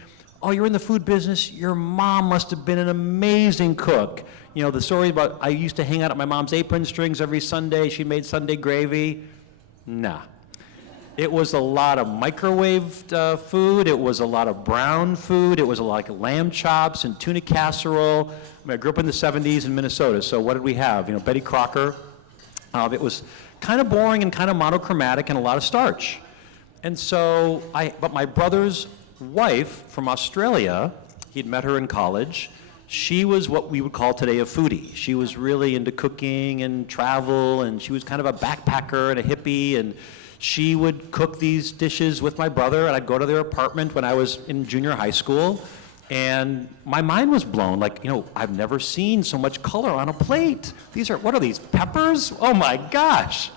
oh, you're in the food business, your mom must have been an amazing cook. The story about I used to hang out at my mom's apron strings every Sunday, she made Sunday gravy. Nah. It was a lot of microwaved food. It was a lot of brown food. It was a lot of lamb chops and tuna casserole. I grew up in the 70s in Minnesota, so what did we have? Betty Crocker. It was kind of boring and kind of monochromatic and a lot of starch. And so, but my brother's wife from Australia, he'd met her in college. She was what we would call today a foodie. She was really into cooking and travel, and she was kind of a backpacker and a hippie, and she would cook these dishes with my brother, and I'd go to their apartment when I was in junior high school, and my mind was blown. Like, I've never seen so much color on a plate. What are these, peppers? Oh my gosh.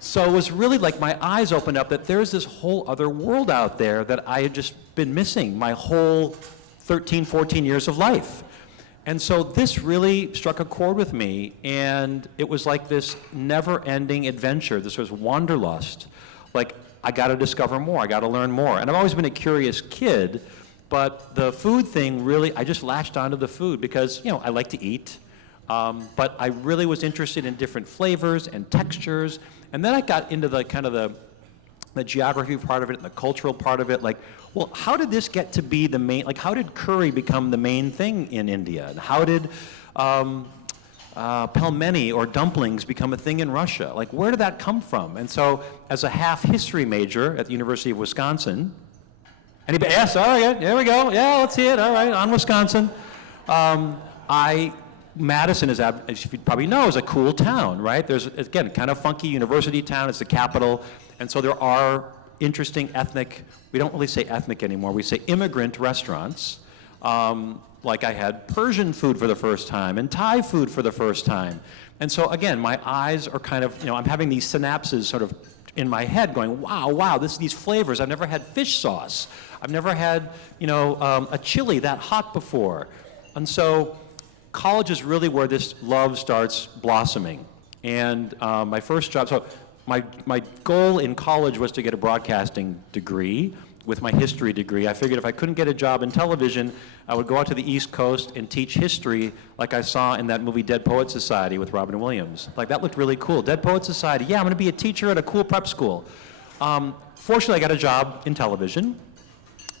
So it was really like my eyes opened up that there's this whole other world out there that I had just been missing my whole 13, 14 years of life. And so this really struck a chord with me, and it was like this never-ending adventure, this was wanderlust. Like, I got to discover more, I got to learn more. And I've always been a curious kid, but the food thing really, I just latched onto the food because, you know, I like to eat, but I really was interested in different flavors and textures. And then I got into the kind of the geography part of it and the cultural part of it. Like, well, how did this get to be the main, like how did curry become the main thing in India? And how did pelmeni or dumplings become a thing in Russia? Like, where did that come from? And so as a half history major at the University of Wisconsin, anybody? Yes, all right, there we go. Yeah, let's see it. All right, on Wisconsin. Madison is, as you probably know, is a cool town, right? There's, again, kind of funky university town. It's the capital. And so there are interesting ethnic, we don't really say ethnic anymore, we say immigrant restaurants. Like I had Persian food for the first time and Thai food for the first time. And so again, my eyes are kind of, you know, I'm having these synapses sort of in my head going, wow, these flavors. I've never had fish sauce. I've never had, you know, a chili that hot before. And so college is really where this love starts blossoming. And my first job, so my goal in college was to get a broadcasting degree with my history degree. I figured if I couldn't get a job in television, I would go out to the East Coast and teach history like I saw in that movie Dead Poets Society with Robin Williams. Like, that looked really cool. Dead Poets Society, yeah, I'm gonna be a teacher at a cool prep school. Fortunately, I got a job in television.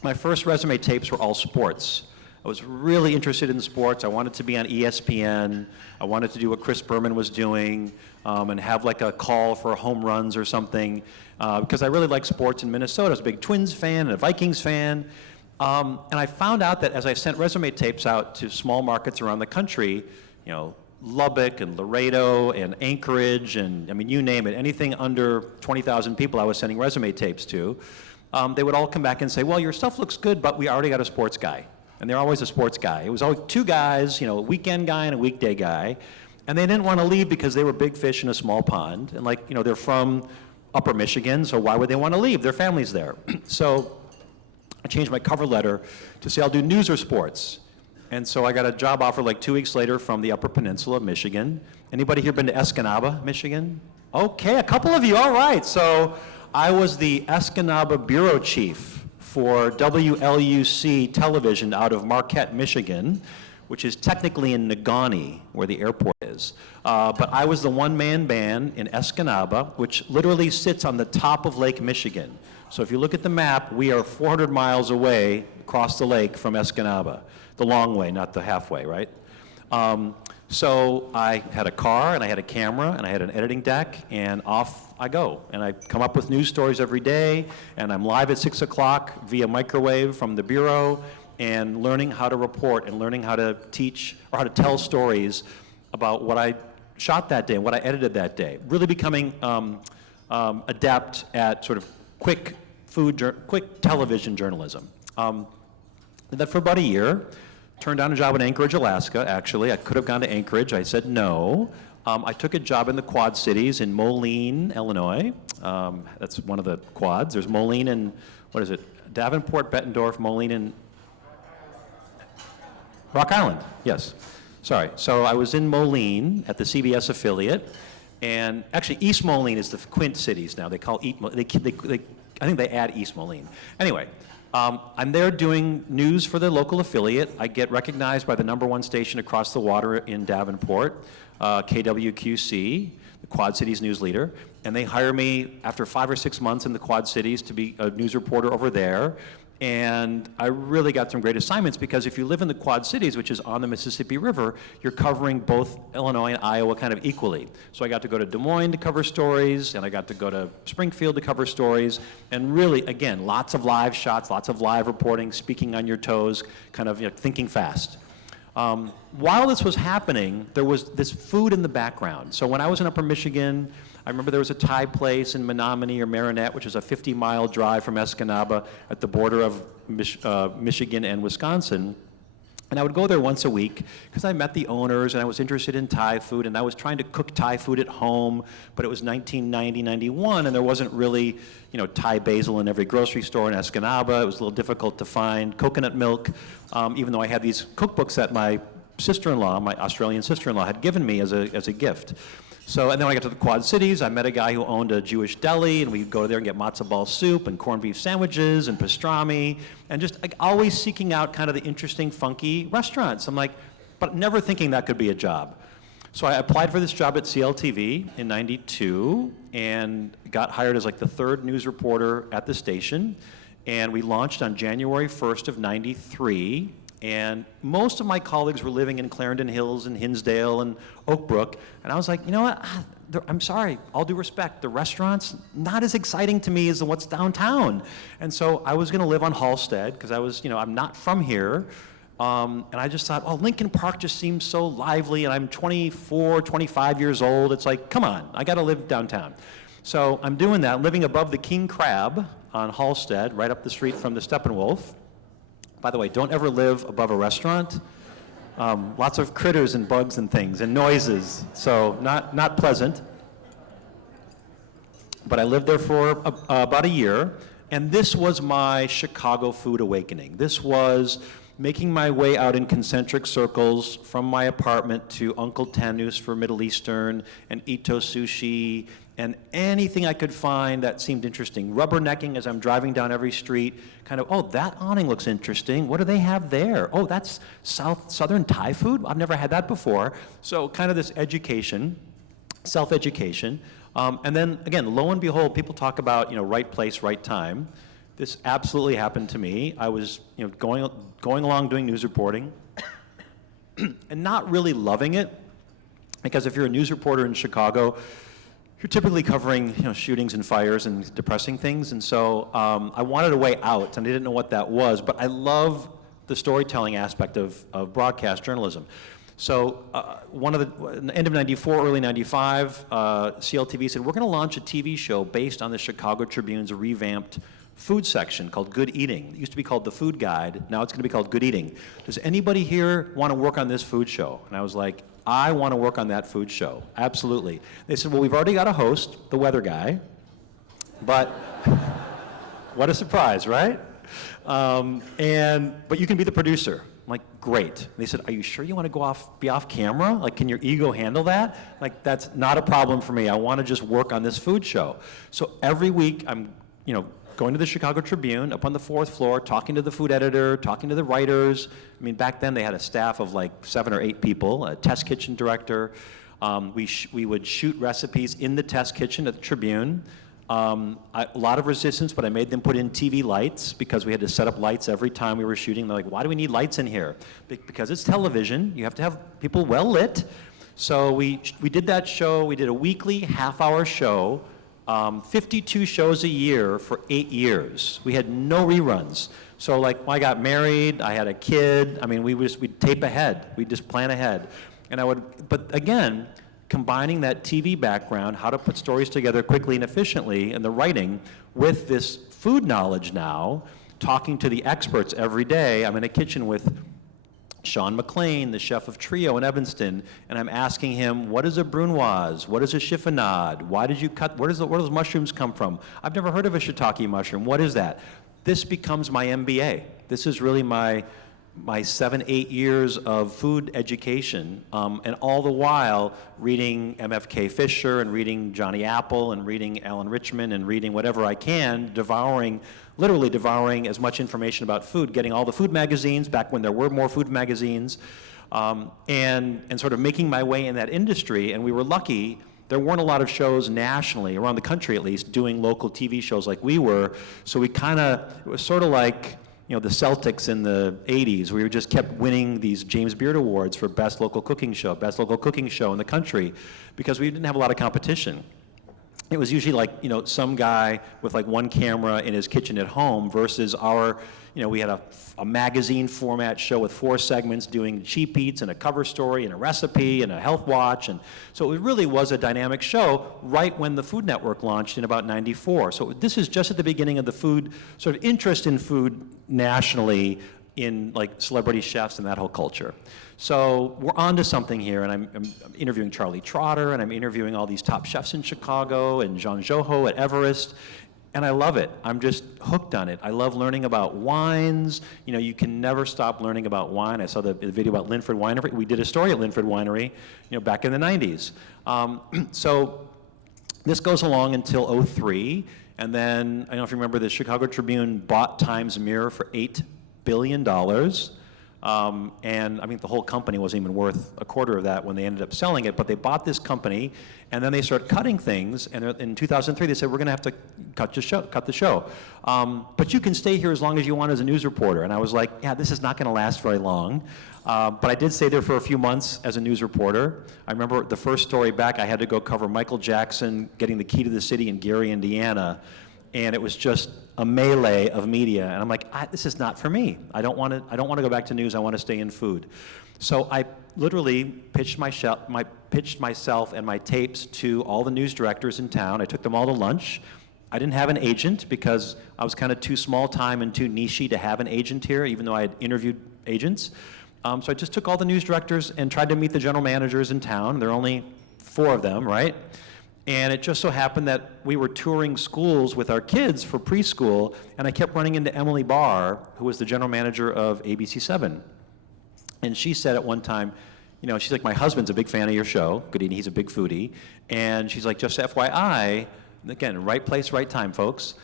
My first resume tapes were all sports. I was really interested in sports. I wanted to be on ESPN. I wanted to do what Chris Berman was doing and have like a call for home runs or something because I really like sports in Minnesota. I was a big Twins fan and a Vikings fan. And I found out that as I sent resume tapes out to small markets around the country, you know, Lubbock and Laredo and Anchorage and, I mean, you name it, anything under 20,000 people I was sending resume tapes to, they would all come back and say, well, your stuff looks good, but we already got a sports guy. And they're always a sports guy. It was always two guys, you know, a weekend guy and a weekday guy. And they didn't want to leave because they were big fish in a small pond. And like, you know, they're from Upper Michigan, so why would they want to leave? Their family's there. So I changed my cover letter to say I'll do news or sports. And so I got a job offer like 2 weeks later from the Upper Peninsula of Michigan. Anybody here been to Escanaba, Michigan? Okay, a couple of you, all right. So I was the Escanaba bureau chief for WLUC television out of Marquette, Michigan, which is technically in Negaunee, where the airport is. But I was the one-man band in Escanaba, which literally sits on the top of Lake Michigan. So if you look at the map, we are 400 miles away across the lake from Escanaba. The long way, not the halfway, right? So I had a car, and I had a camera, and I had an editing deck, and off I go. And I come up with news stories every day, and I'm live at 6 o'clock via microwave from the bureau, and learning how to report and learning how to teach or how to tell stories about what I shot that day and what I edited that day. Really becoming adept at sort of quick television journalism. Did that for about a year. Turned down a job in Anchorage, Alaska, actually. I could have gone to Anchorage. I said no. I took a job in the Quad Cities in Moline, Illinois. That's one of the quads. There's Moline and, what is it? Davenport, Bettendorf, Moline, and Rock Island, yes. Sorry. So I was in Moline at the CBS affiliate. And actually, East Moline is the Quint Cities now. They call I think they add East Moline. Anyway. I'm there doing news for the local affiliate. I get recognized by the #1 station across the water in Davenport, KWQC, the Quad Cities news leader, and they hire me after 5 or 6 months in the Quad Cities to be a news reporter over there. And I really got some great assignments because if you live in the Quad Cities, which is on the Mississippi River, you're covering both Illinois and Iowa kind of equally. So I got to go to Des Moines to cover stories, and I got to go to Springfield to cover stories, and really, again, lots of live shots, lots of live reporting, speaking on your toes, kind of, you know, thinking fast. While this was happening, there was this food in the background. So when I was in Upper Michigan, I remember there was a Thai place in Menominee or Marinette, which is a 50-mile drive from Escanaba at the border of Michigan and Wisconsin. And I would go there once a week because I met the owners and I was interested in Thai food, and I was trying to cook Thai food at home, but it was 1990, 91, and there wasn't really, Thai basil in every grocery store in Escanaba. It was a little difficult to find coconut milk, even though I had these cookbooks that my sister-in-law, my Australian sister-in-law, had given me as a gift. So, and then when I got to the Quad Cities, I met a guy who owned a Jewish deli, and we'd go there and get matzo ball soup and corned beef sandwiches and pastrami, and just like, always seeking out kind of the interesting, funky restaurants. I'm like, but never thinking that could be a job. So I applied for this job at CLTV in '92 and got hired as like the third news reporter at the station. And we launched on January 1st of '93. And most of my colleagues were living in Clarendon Hills and Hinsdale and Oak Brook. And I was like, you know what? I'm sorry, all due respect, the restaurant's not as exciting to me as what's downtown. And so I was going to live on Halsted because I was, I'm not from here. And I just thought, oh, Lincoln Park just seems so lively, and I'm 24, 25 years old. It's like, come on, I got to live downtown. So I'm doing that, living above the King Crab on Halsted, right up the street from the Steppenwolf. By the way, don't ever live above a restaurant. Lots of critters and bugs and things and noises, so not pleasant. But I lived there for about a year, and this was my Chicago food awakening. This was making my way out in concentric circles from my apartment to Uncle Tanus for Middle Eastern and Ito Sushi and anything I could find that seemed interesting. Rubbernecking as I'm driving down every street, kind of, oh, that awning looks interesting. What do they have there? Oh, that's Southern Thai food? I've never had that before. So kind of this education, self-education. And then, again, lo and behold, people talk about, right place, right time. This absolutely happened to me. I was, going along doing news reporting and not really loving it, because if you're a news reporter in Chicago, you're typically covering, shootings and fires and depressing things. And so I wanted a way out, and I didn't know what that was. But I love the storytelling aspect of broadcast journalism. So end of '94, early '95, CLTV said, we're going to launch a TV show based on the Chicago Tribune's revamped food section called Good Eating. It used to be called The Food Guide. Now it's going to be called Good Eating. Does anybody here want to work on this food show? And I was like, I want to work on that food show. Absolutely. They said, well, we've already got a host, the weather guy, but what a surprise, right? But you can be the producer. I'm like, great. They said, are you sure you want to be off camera? Like, can your ego handle that? Like, that's not a problem for me. I want to just work on this food show. So every week I'm, going to the Chicago Tribune up on the 4th floor, talking to the food editor, talking to the writers. I mean, back then they had a staff of like 7 or 8 people, a test kitchen director. We would shoot recipes in the test kitchen at the Tribune. A lot of resistance, but I made them put in TV lights because we had to set up lights every time we were shooting. They're like, why do we need lights in here? Because it's television. You have to have people well lit. So we did that show. We did a weekly half-hour show. 52 shows a year for 8 years. We had no reruns. So like when I got married, I had a kid. I mean, we'd tape ahead. We'd just plan ahead. But again, combining that TV background, how to put stories together quickly and efficiently, and the writing with this food knowledge now, talking to the experts every day. I'm in a kitchen with Sean McLean, the chef of Trio in Evanston, and I'm asking him, what is a brunoise? What is a chiffonade? Why did you cut, where do those mushrooms come from? I've never heard of a shiitake mushroom. What is that? This becomes my MBA. This is really my 7-8 years of food education, and all the while reading MFK Fisher and reading Johnny Apple and reading Alan Richman and reading whatever I can, literally devouring as much information about food, getting all the food magazines back when there were more food magazines, and sort of making my way in that industry. And we were lucky. There weren't a lot of shows nationally, around the country at least, doing local TV shows like we were. So it was sort of like, the Celtics in the 80s. We just kept winning these James Beard Awards for best local cooking show in the country, because we didn't have a lot of competition. It was usually like, some guy with like one camera in his kitchen at home versus we had a magazine format show with 4 segments doing cheap eats and a cover story and a recipe and a health watch. And so it really was a dynamic show right when the Food Network launched in about '94. So this is just at the beginning of the food, sort of interest in food nationally, in like celebrity chefs and that whole culture. So we're onto something here, and I'm interviewing Charlie Trotter, and I'm interviewing all these top chefs in Chicago, and Jean Joho at Everest, and I love it. I'm just hooked on it. I love learning about wines. You know, you can never stop learning about wine. I saw the video about Linford Winery. We did a story at Linford Winery, you know, back in the 90s. So this goes along until '03, and then, I don't know if you remember, the Chicago Tribune bought Times Mirror for $8 billion. And I mean, the whole company wasn't even worth a quarter of that when they ended up selling it, but they bought this company, and then they started cutting things, and in 2003 they said, we're gonna have to cut the show. But you can stay here as long as you want as a news reporter. And I was like, yeah, this is not gonna last very long. But I did stay there for a few months as a news reporter. I remember the first story back, I had to go cover Michael Jackson getting the key to the city in Gary, Indiana, and it was just a melee of media, and I'm like, this is not for me. I don't want to go back to news. I want to stay in food. So I literally pitched myself and my tapes to all the news directors in town. I took them all to lunch. I didn't have an agent because I was kind of too small time and too niche-y to have an agent here, even though I had interviewed agents. So I just took all the news directors and tried to meet the general managers in town. There are only 4 of them, right? And it just so happened that we were touring schools with our kids for preschool, and I kept running into Emily Barr, who was the general manager of ABC7. And she said at one time, you know, she's like, my husband's a big fan of your show. Good evening, he's a big foodie. And she's like, just FYI, again, right place, right time, folks.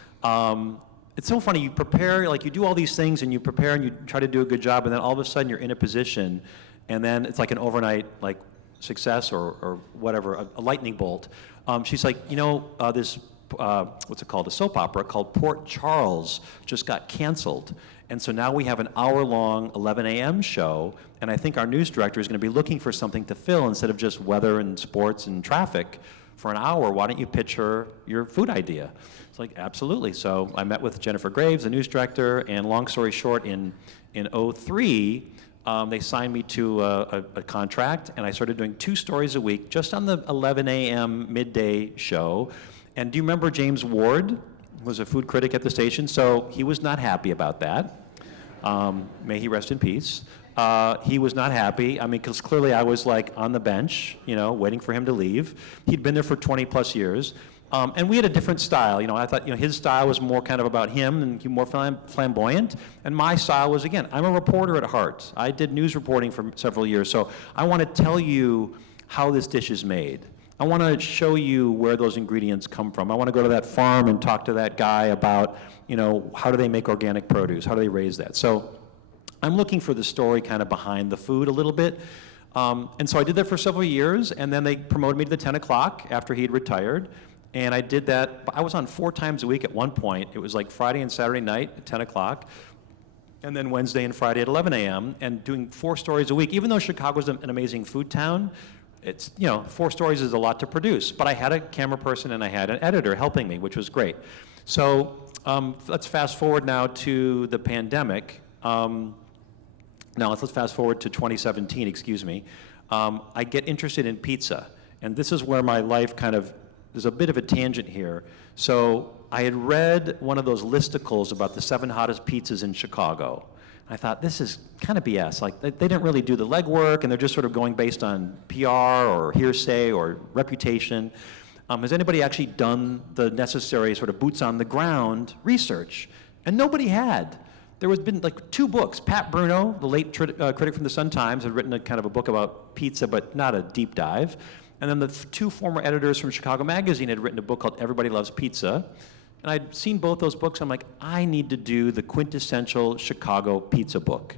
It's so funny, you prepare, like you do all these things and you prepare and you try to do a good job, and then all of a sudden you're in a position, and then it's like an overnight, like, success or whatever, a lightning bolt. She's like, you know, this, what's it called, a soap opera called Port Charles just got canceled. And so now we have an hour-long 11 a.m. show, and I think our news director is going to be looking for something to fill instead of just weather and sports and traffic for an hour. Why don't you pitch her your food idea? It's like, absolutely. So I met with Jennifer Graves, the news director, and long story short, in '03, they signed me to a contract, and I started doing 2 stories a week just on the 11 a.m. midday show. And do you remember James Ward was a food critic at the station? So he was not happy about that. May he rest in peace. He was not happy. I mean, because clearly I was like on the bench, you know, waiting for him to leave. He'd been there for 20 plus years. And we had a different style. You know, I thought, you know, his style was more kind of about him and more flamboyant. And my style was, again, I'm a reporter at heart. I did news reporting for several years. So I want to tell you how this dish is made. I want to show you where those ingredients come from. I want to go to that farm and talk to that guy about, you know, how do they make organic produce? How do they raise that? So I'm looking for the story kind of behind the food a little bit. And so I did that for several years, and then they promoted me to the 10 o'clock after he had retired. And I did that. I was on 4 times a week at one point. It was like Friday and Saturday night at 10 o'clock, and then Wednesday and Friday at 11 a.m., and doing 4 stories a week. Even though Chicago's an amazing food town, it's, you know, 4 stories is a lot to produce. But I had a camera person and I had an editor helping me, which was great. So let's fast forward now to the pandemic. Let's fast forward to 2017, excuse me. I get interested in pizza, and this is where my life kind of, there's a bit of a tangent here. So I had read one of those listicles about the 7 hottest pizzas in Chicago. I thought, this is kind of BS. Like, they didn't really do the legwork, and they're just sort of going based on PR or hearsay or reputation. Has anybody actually done the necessary sort of boots on the ground research? And nobody had. There was been like 2 books. Pat Bruno, the late critic from the Sun-Times, had written a kind of a book about pizza, but not a deep dive. And then the 2 former editors from Chicago Magazine had written a book called Everybody Loves Pizza. And I'd seen both those books. I'm like, I need to do the quintessential Chicago pizza book.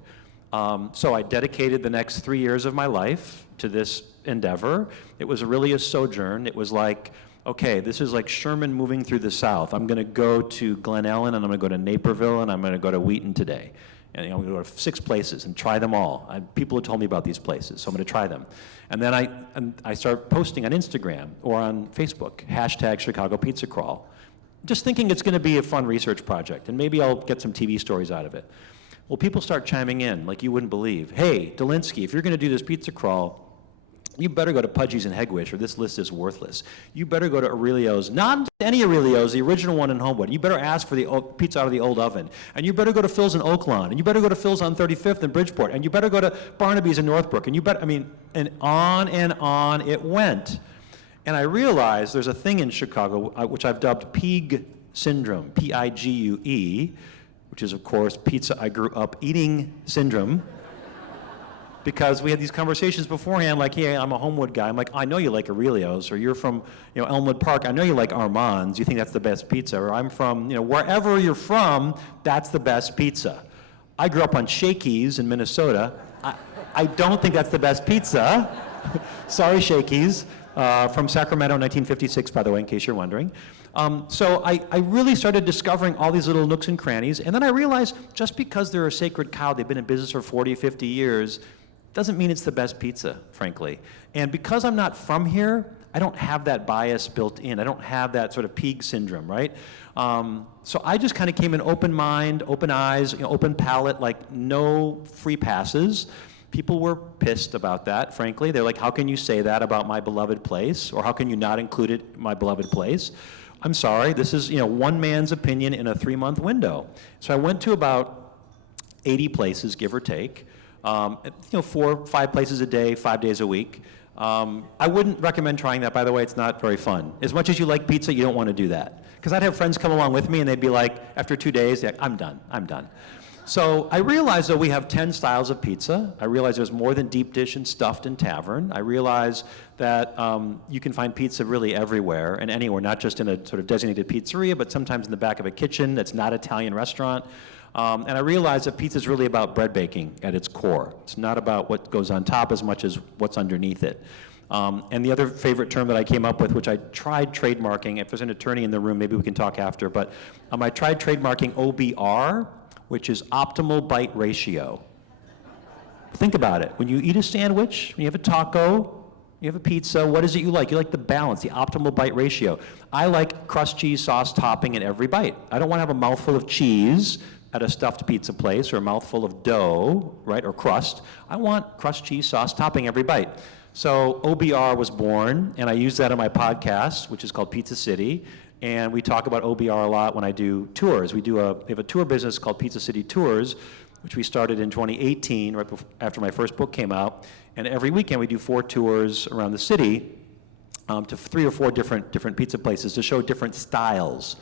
So I dedicated the next 3 years of my life to this endeavor. It was really a sojourn. It was like, okay, this is like Sherman moving through the South. I'm going to go to Glen Ellen, and I'm going to go to Naperville, and I'm going to go to Wheaton today. And I'm going to go to 6 places and try them all. People have told me about these places, so I'm going to try them. And then I start posting on Instagram or on Facebook, hashtag Chicago Pizza Crawl, just thinking it's going to be a fun research project, and maybe I'll get some TV stories out of it. Well, people start chiming in like you wouldn't believe. Hey, Dolinsky, if you're going to do this pizza crawl, you better go to Pudgy's and Hegwish, or this list is worthless. You better go to Aurelio's, not any Aurelio's, the original one in Homewood. You better ask for the pizza out of the old oven. And you better go to Phil's in Oaklawn. And you better go to Phil's on 35th in Bridgeport. And you better go to Barnaby's in Northbrook. And you better, and on it went. And I realized there's a thing in Chicago, which I've dubbed Pig syndrome, P-I-G-U-E, which is, of course, pizza I grew up eating syndrome. Because we had these conversations beforehand, like, hey, I'm a Homewood guy. I'm like, I know you like Aurelio's, or you're from, Elmwood Park. I know you like Armand's. You think that's the best pizza. Or I'm from, wherever you're from, that's the best pizza. I grew up on Shakey's in Minnesota. I don't think that's the best pizza. Sorry, Shakey's. From Sacramento, 1956, by the way, in case you're wondering. So I really started discovering all these little nooks and crannies. And then I realized just because they're a sacred cow, they've been in business for 40, 50 years, doesn't mean it's the best pizza, frankly. And because I'm not from here, I don't have that bias built in. I don't have that sort of pig syndrome, right? So I just kind of came in open mind, open eyes, open palate, like no free passes. People were pissed about that, frankly. They're like, how can you say that about my beloved place? Or how can you not include it in my beloved place? I'm sorry, this is one man's opinion in a 3-month window. So I went to about 80 places, give or take. 4 or 5 places a day, 5 days a week. I wouldn't recommend trying that, by the way. It's not very fun. As much as you like pizza, you don't want to do that. Because I'd have friends come along with me and they'd be like, after 2 days, I'm done. So I realized that we have 10 styles of pizza. I realized there's more than deep dish and stuffed and tavern. I realized that you can find pizza really everywhere and anywhere, not just in a sort of designated pizzeria, but sometimes in the back of a kitchen that's not an Italian restaurant. And I realized that pizza is really about bread baking at its core. It's not about what goes on top as much as what's underneath it. And the other favorite term that I came up with, which I tried trademarking, if there's an attorney in the room, maybe we can talk after, but I tried trademarking OBR, which is optimal bite ratio. Think about it. When you eat a sandwich, when you have a taco, you have a pizza, what is it you like? You like the balance, the optimal bite ratio. I like crust cheese sauce topping in every bite. I don't want to have a mouthful of cheese at a stuffed pizza place or a mouthful of dough, right, or crust. I want crust cheese sauce topping every bite. So OBR was born, and I use that on my podcast, which is called Pizza City. And we talk about OBR a lot when I do tours. We have a tour business called Pizza City Tours, which we started in 2018, right after my first book came out. And every weekend we do 4 tours around the city to 3 or 4 different pizza places to show different styles.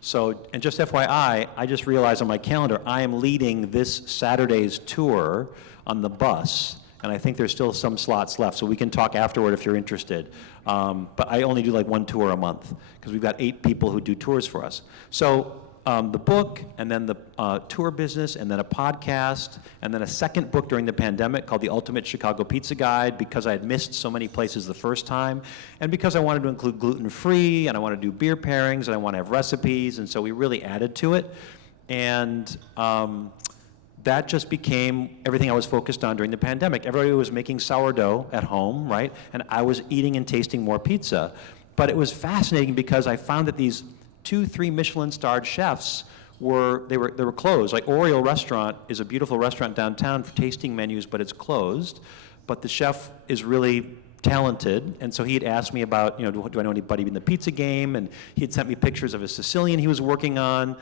So, and just FYI, I just realized on my calendar, I am leading this Saturday's tour on the bus, and I think there's still some slots left, so we can talk afterward if you're interested. But I only do like 1 tour a month, because we've got 8 people who do tours for us. So the book, and then the tour business, and then a podcast, and then a second book during the pandemic called The Ultimate Chicago Pizza Guide, because I had missed so many places the first time, and because I wanted to include gluten-free, and I want to do beer pairings, and I want to have recipes, and so we really added to it. And that just became everything I was focused on during the pandemic. Everybody was making sourdough at home, right? And I was eating and tasting more pizza. But it was fascinating because I found that these 2-3 Michelin-starred chefs they were closed. Like Oriole Restaurant is a beautiful restaurant downtown for tasting menus, but it's closed. But the chef is really talented, and so he had asked me about, do I know anybody in the pizza game? And he had sent me pictures of a Sicilian he was working on.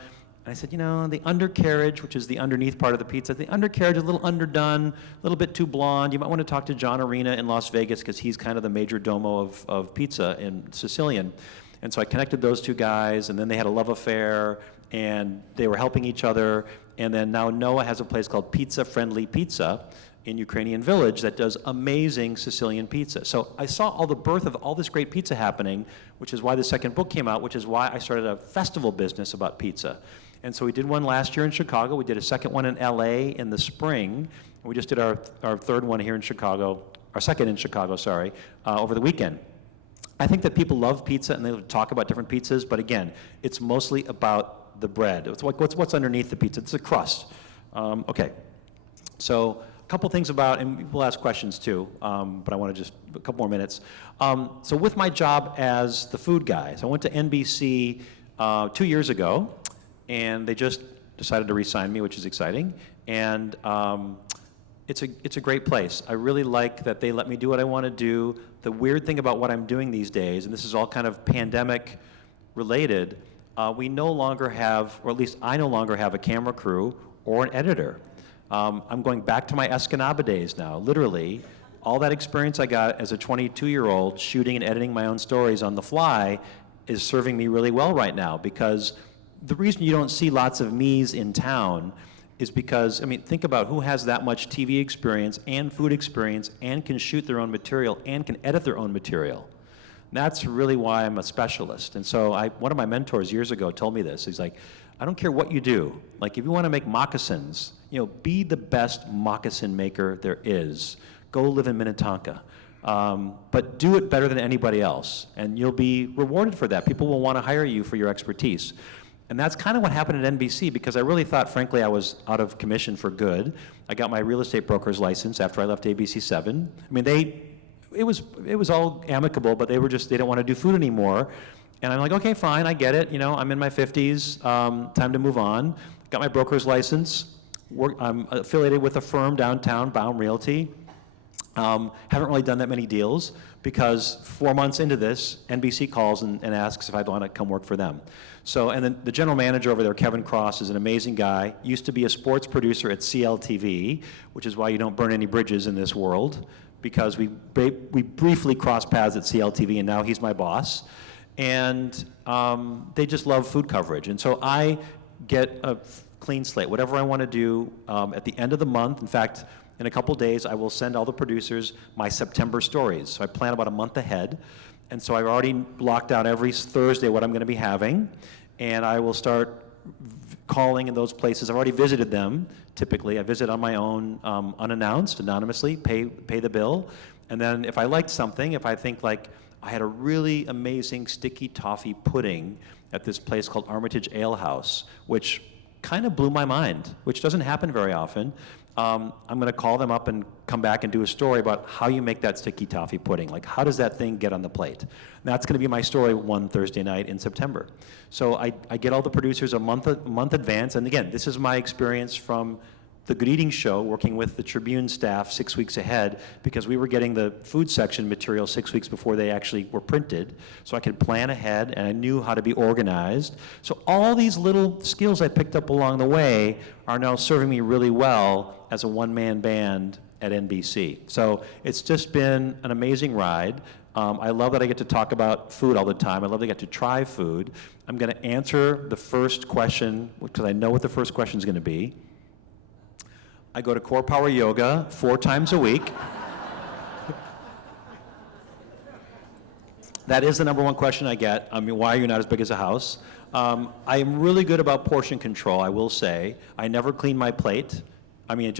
And I said, the undercarriage, which is the underneath part of the pizza, the undercarriage is a little underdone, a little bit too blonde. You might want to talk to John Arena in Las Vegas because he's kind of the major domo of pizza in Sicilian. And so I connected those 2 guys, and then they had a love affair, and they were helping each other. And then now Noah has a place called Pizza Friendly Pizza in Ukrainian Village that does amazing Sicilian pizza. So I saw all the birth of all this great pizza happening, which is why the second book came out, which is why I started a festival business about pizza. And so we did one last year in Chicago. We did a second one in LA in the spring. And we just did our third one here in Chicago, our second in Chicago, over the weekend. I think that people love pizza and they talk about different pizzas, but again, it's mostly about the bread. It's what's underneath the pizza. It's the crust. Okay, so a couple things about, and we'll ask questions too, but I want to just, a couple more minutes. So with my job as the food guy, so I went to NBC 2 years ago, and they just decided to re-sign me, which is exciting. And it's a great place. I really like that they let me do what I want to do. The weird thing about what I'm doing these days, and this is all kind of pandemic related, we no longer have, or at least I no longer have a camera crew or an editor. I'm going back to my Escanaba days now, literally. All that experience I got as a 22-year-old shooting and editing my own stories on the fly is serving me really well right now, because the reason you don't see lots of me's in town is because, I mean, think about who has that much TV experience and food experience and can shoot their own material and can edit their own material. That's really why I'm a specialist. And so one of my mentors years ago told me this. He's like, I don't care what you do. Like, if you want to make moccasins, be the best moccasin maker there is. Go live in Minnetonka. But do it better than anybody else, and you'll be rewarded for that. People will want to hire you for your expertise. And that's kind of what happened at NBC, because I really thought, frankly, I was out of commission for good. I got my real estate broker's license after I left ABC7. I mean, it was all amicable, but they didn't want to do food anymore. And I'm like, okay, fine, I get it. I'm in my 50s, time to move on. Got my broker's license. I'm affiliated with a firm downtown, Baum Realty. Haven't really done that many deals, because 4 months into this, NBC calls and asks if I'd want to come work for them. So, and then the general manager over there, Kevin Cross, is an amazing guy. Used to be a sports producer at CLTV, which is why you don't burn any bridges in this world, because we briefly crossed paths at CLTV, and now he's my boss. And they just love food coverage. And so I get a clean slate. Whatever I want to do at the end of the month, in fact, in a couple days, I will send all the producers my September stories. So I plan about a month ahead. And so I've already blocked out every Thursday what I'm going to be having. And I will start calling in those places. I've already visited them, typically. I visit on my own, unannounced, anonymously, pay the bill. And then if I liked something, if I think like, I had a really amazing sticky toffee pudding at this place called Armitage Ale House, which kind of blew my mind, which doesn't happen very often. I'm going to call them up and come back and do a story about how you make that sticky toffee pudding. Like, how does that thing get on the plate? And that's going to be my story one Thursday night in September. So I get all the producers a month advance. And again, this is my experience from the Good Eating Show, working with the Tribune staff 6 weeks ahead, because we were getting the food section material 6 weeks before they actually were printed, so I could plan ahead, and I knew how to be organized. So all these little skills I picked up along the way are now serving me really well as a one-man band at NBC. So it's just been an amazing ride. I love that I get to talk about food all the time. I love that I get to try food. I'm going to answer the first question, because I know what the first question is going to be. I go to Core Power Yoga 4 times a week. That is the number one question I get. I mean, why are you not as big as a house? I am really good about portion control, I will say. I never clean my plate. I mean,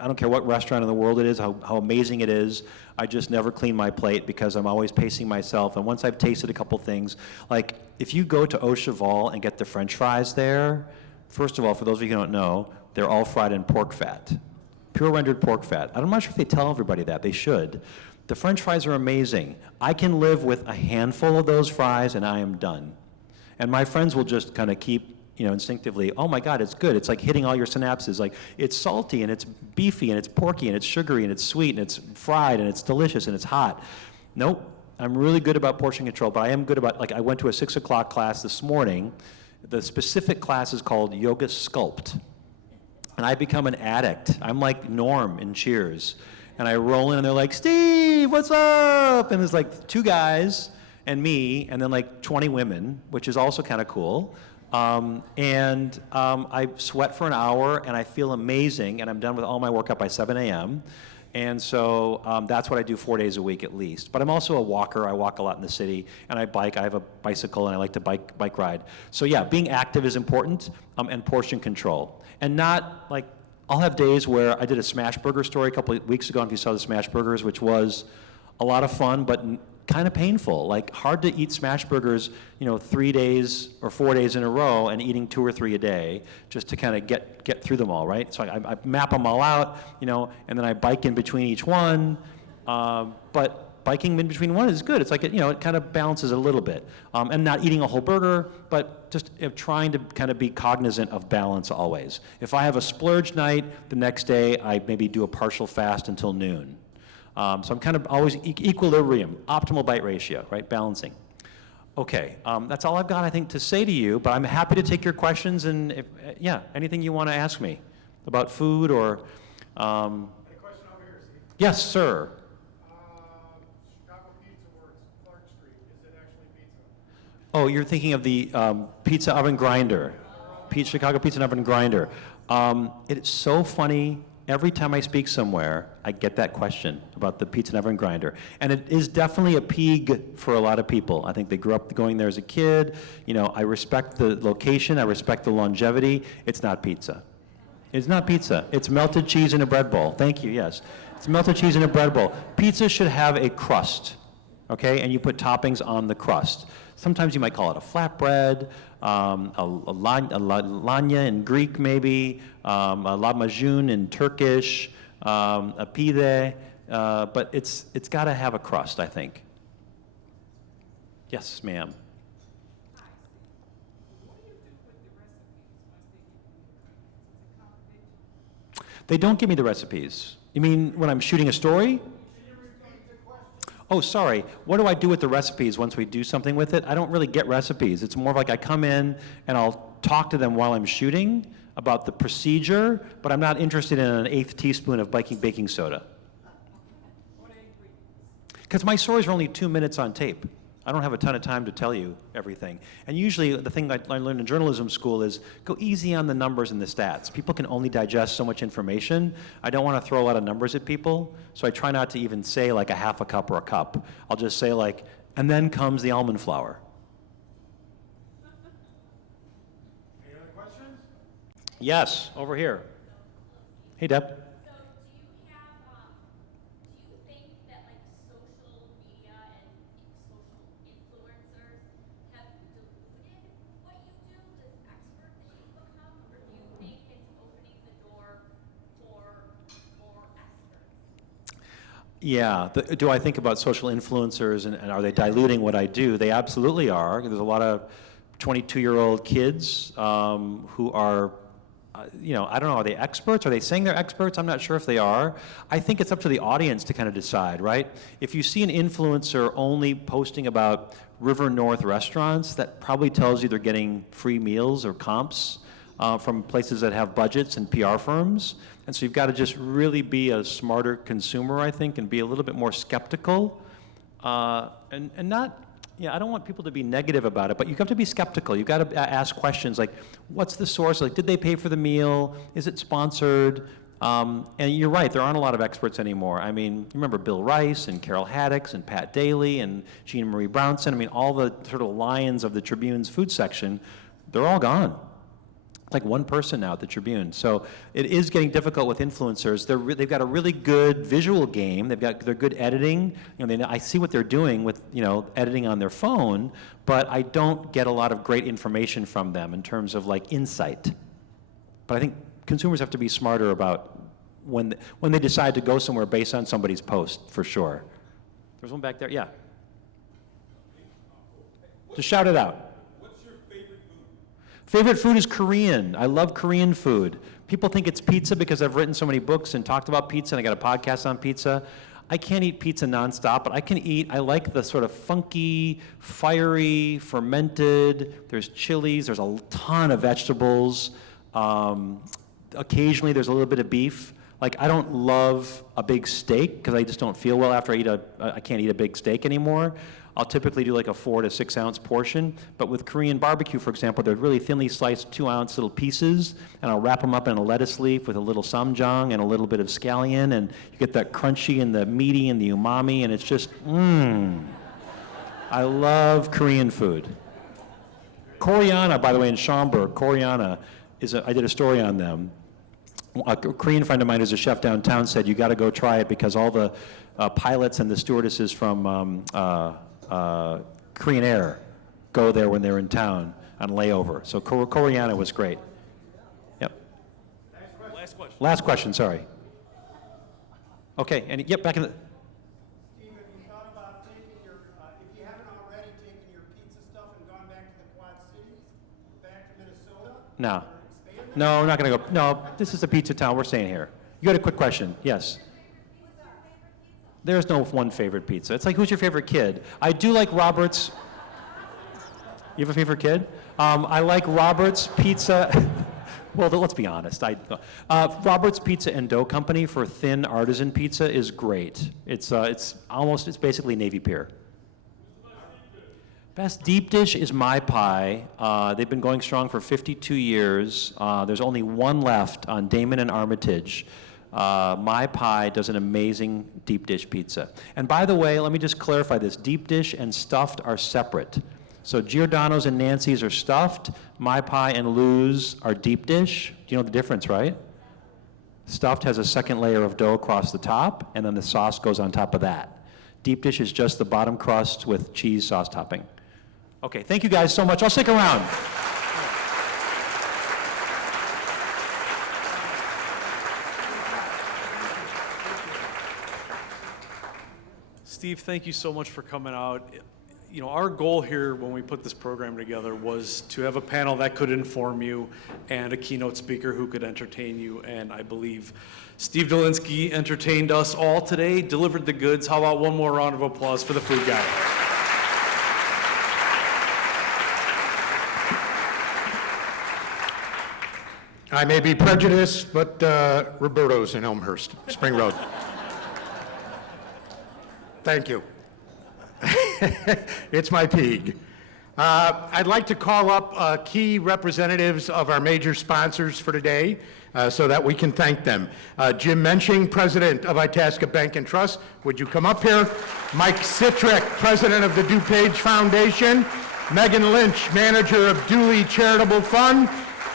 I don't care what restaurant in the world it is, how amazing it is. I just never clean my plate, because I'm always pacing myself. And once I've tasted a couple things, like if you go to Au Cheval and get the French fries there, first of all, for those of you who don't know, they're all fried in pork fat, pure rendered pork fat. I'm not sure if they tell everybody that. They should. The French fries are amazing. I can live with a handful of those fries and I am done. And my friends will just kind of keep, instinctively, oh my God, it's good. It's like hitting all your synapses. Like, it's salty and it's beefy and it's porky and it's sugary and it's sweet and it's fried and it's delicious and it's hot. Nope. I'm really good about portion control, but I am good about, like, I went to a 6 o'clock class this morning. The specific class is called Yoga Sculpt. And I become an addict. I'm like Norm in Cheers. And I roll in and they're like, Steve, what's up? And there's like 2 guys and me, and then like 20 women, which is also kind of cool. I sweat for an hour and I feel amazing, and I'm done with all my workout by 7 a.m. And so that's what I do 4 days a week at least. But I'm also a walker. I walk a lot in the city, and I bike. I have a bicycle, and I like to bike ride. So yeah, being active is important, and portion control. And not like, I'll have days where I did a smash burger story a couple of weeks ago, if you saw the smash burgers, which was a lot of fun, but kind of painful. Like, hard to eat smash burgers, 3 days or 4 days in a row, and eating 2 or 3 a day, just to kind of get through them all, right? So I map them all out, and then I bike in between each one. But biking in between one is good. It's like, it kind of balances a little bit. And not eating a whole burger, but just trying to kind of be cognizant of balance always. If I have a splurge night, the next day I maybe do a partial fast until noon. So I'm kind of always equilibrium, optimal bite ratio, right? Balancing. Okay, that's all I've got, I think, to say to you, but I'm happy to take your questions and, anything you want to ask me about food or... Any question over here, Steve? Yes, sir. Chicago Pizza Works, Clark Street, is it actually pizza? Oh, you're thinking of the pizza oven grinder, Chicago Pizza Oven Grinder. It's so funny. Every time I speak somewhere, I get that question about the pizza oven grinder. And it is definitely a peeg for a lot of people. I think they grew up going there as a kid. I respect the location. I respect the longevity. It's not pizza. It's not pizza. It's melted cheese in a bread bowl. Thank you, yes. It's melted cheese in a bread bowl. Pizza should have a crust, okay? And you put toppings on the crust. Sometimes you might call it a flatbread, a lanya in Greek maybe, a lahmacun in Turkish, a pide, but it's got to have a crust, I think. Yes, ma'am. They don't give me the recipes. You mean when I'm shooting a story? Oh, sorry. What do I do with the recipes once we do something with it? I don't really get recipes. It's more of like I come in and I'll talk to them while I'm shooting about the procedure, but I'm not interested in an eighth teaspoon of baking soda. Because my stories are only 2 minutes on tape. I don't have a ton of time to tell you everything. And usually the thing I learned in journalism school is go easy on the numbers and the stats. People can only digest so much information. I don't want to throw a lot of numbers at people, so I try not to even say like a half a cup or a cup. I'll just say like, and then comes the almond flour. Any other questions? Yes, over here. Hey, Deb. Yeah. Do I think about social influencers and are they diluting what I do? They absolutely are. There's a lot of 22-year-old kids who are, I don't know, are they experts? Are they saying they're experts? I'm not sure if they are. I think it's up to the audience to kind of decide, right? If you see an influencer only posting about River North restaurants, that probably tells you they're getting free meals or comps from places that have budgets and PR firms. And so you've got to just really be a smarter consumer, I think, and be a little bit more skeptical. And not, I don't want people to be negative about it, but you have to be skeptical. You've got to ask questions like, what's the source? Like, did they pay for the meal? Is it sponsored? And you're right, there aren't a lot of experts anymore. I mean, you remember Bill Rice and Carol Haddix and Pat Daly and Jean Marie Brownson. I mean, all the sort of lions of the Tribune's food section, they're all gone. Like one person now at the Tribune. So it is getting difficult with influencers. They've got a really good visual game. They're good editing. I see what they're doing with editing on their phone, but I don't get a lot of great information from them in terms of like insight. But I think consumers have to be smarter about when they decide to go somewhere based on somebody's post, for sure. There's one back there, yeah. Just shout it out. Favorite food is Korean. I love Korean food. People think it's pizza because I've written so many books and talked about pizza, and I got a podcast on pizza. I can't eat pizza nonstop, but I like the sort of funky, fiery, fermented. There's chilies, there's a ton of vegetables. Occasionally there's a little bit of beef. Like, I don't love a big steak because I just don't feel well after I can't eat a big steak anymore. I'll typically do like a 4 to 6 ounce portion, but with Korean barbecue, for example, they're really thinly sliced 2 ounce little pieces, and I'll wrap them up in a lettuce leaf with a little samjang and a little bit of scallion, and you get that crunchy and the meaty and the umami, and it's just, I love Korean food. Koreana, by the way, in Schaumburg, Koreana, I did a story on them. A Korean friend of mine who's a chef downtown said, you got to go try it because all the pilots and the stewardesses from Korean Air go there when they're in town on layover. So Koreana was great. Yep. Last question, sorry. Okay, and yep, back in the... Steve, have you thought about No. No, we're not going to go. No, this is a pizza town. We're staying here. You got a quick question? Yes. There's no one favorite pizza. It's like, who's your favorite kid? I do like Robert's. You have a favorite kid? I like Robert's Pizza. Well, let's be honest. Robert's Pizza and Dough Company for thin artisan pizza is great. It's basically Navy Pier. Best deep dish is My Pie. They've been going strong for 52 years. There's only one left on Damon and Armitage. My Pie does an amazing deep dish pizza. And by the way, let me just clarify this. Deep dish and stuffed are separate. So Giordano's and Nancy's are stuffed. My Pie and Lou's are deep dish. Do you know the difference, right? Stuffed has a second layer of dough across the top, and then the sauce goes on top of that. Deep dish is just the bottom crust with cheese sauce topping. Okay, thank you guys so much. I'll stick around. Steve, thank you so much for coming out. You know, our goal here when we put this program together was to have a panel that could inform you and a keynote speaker who could entertain you. And I believe Steve Dolinsky entertained us all today, delivered the goods. How about one more round of applause for the food guy? I may be prejudiced, but Roberto's in Elmhurst, Spring Road. Thank you. It's my pig. I'd like to call up key representatives of our major sponsors for today so that we can thank them. Jim Menching, President of Itasca Bank and Trust. Would you come up here? Mike Citrick, President of the DuPage Foundation. Megan Lynch, Manager of Dooley Charitable Fund.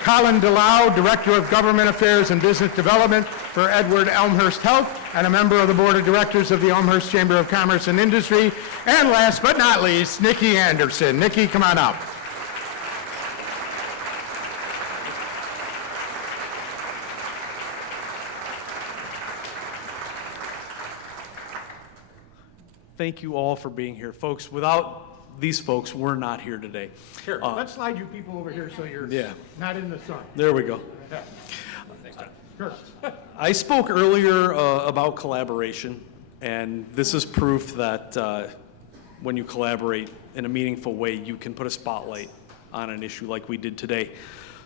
Colin DeLau, Director of Government Affairs and Business Development for Edward Elmhurst Health, and a member of the Board of Directors of the Elmhurst Chamber of Commerce and Industry. And last but not least, Nikki Anderson. Nikki, come on up. Thank you all for being here. Folks, without these folks, we're not here today. Here, let's slide you people over here so you're not in the sun. There we go. I spoke earlier about collaboration, and this is proof that when you collaborate in a meaningful way, you can put a spotlight on an issue like we did today.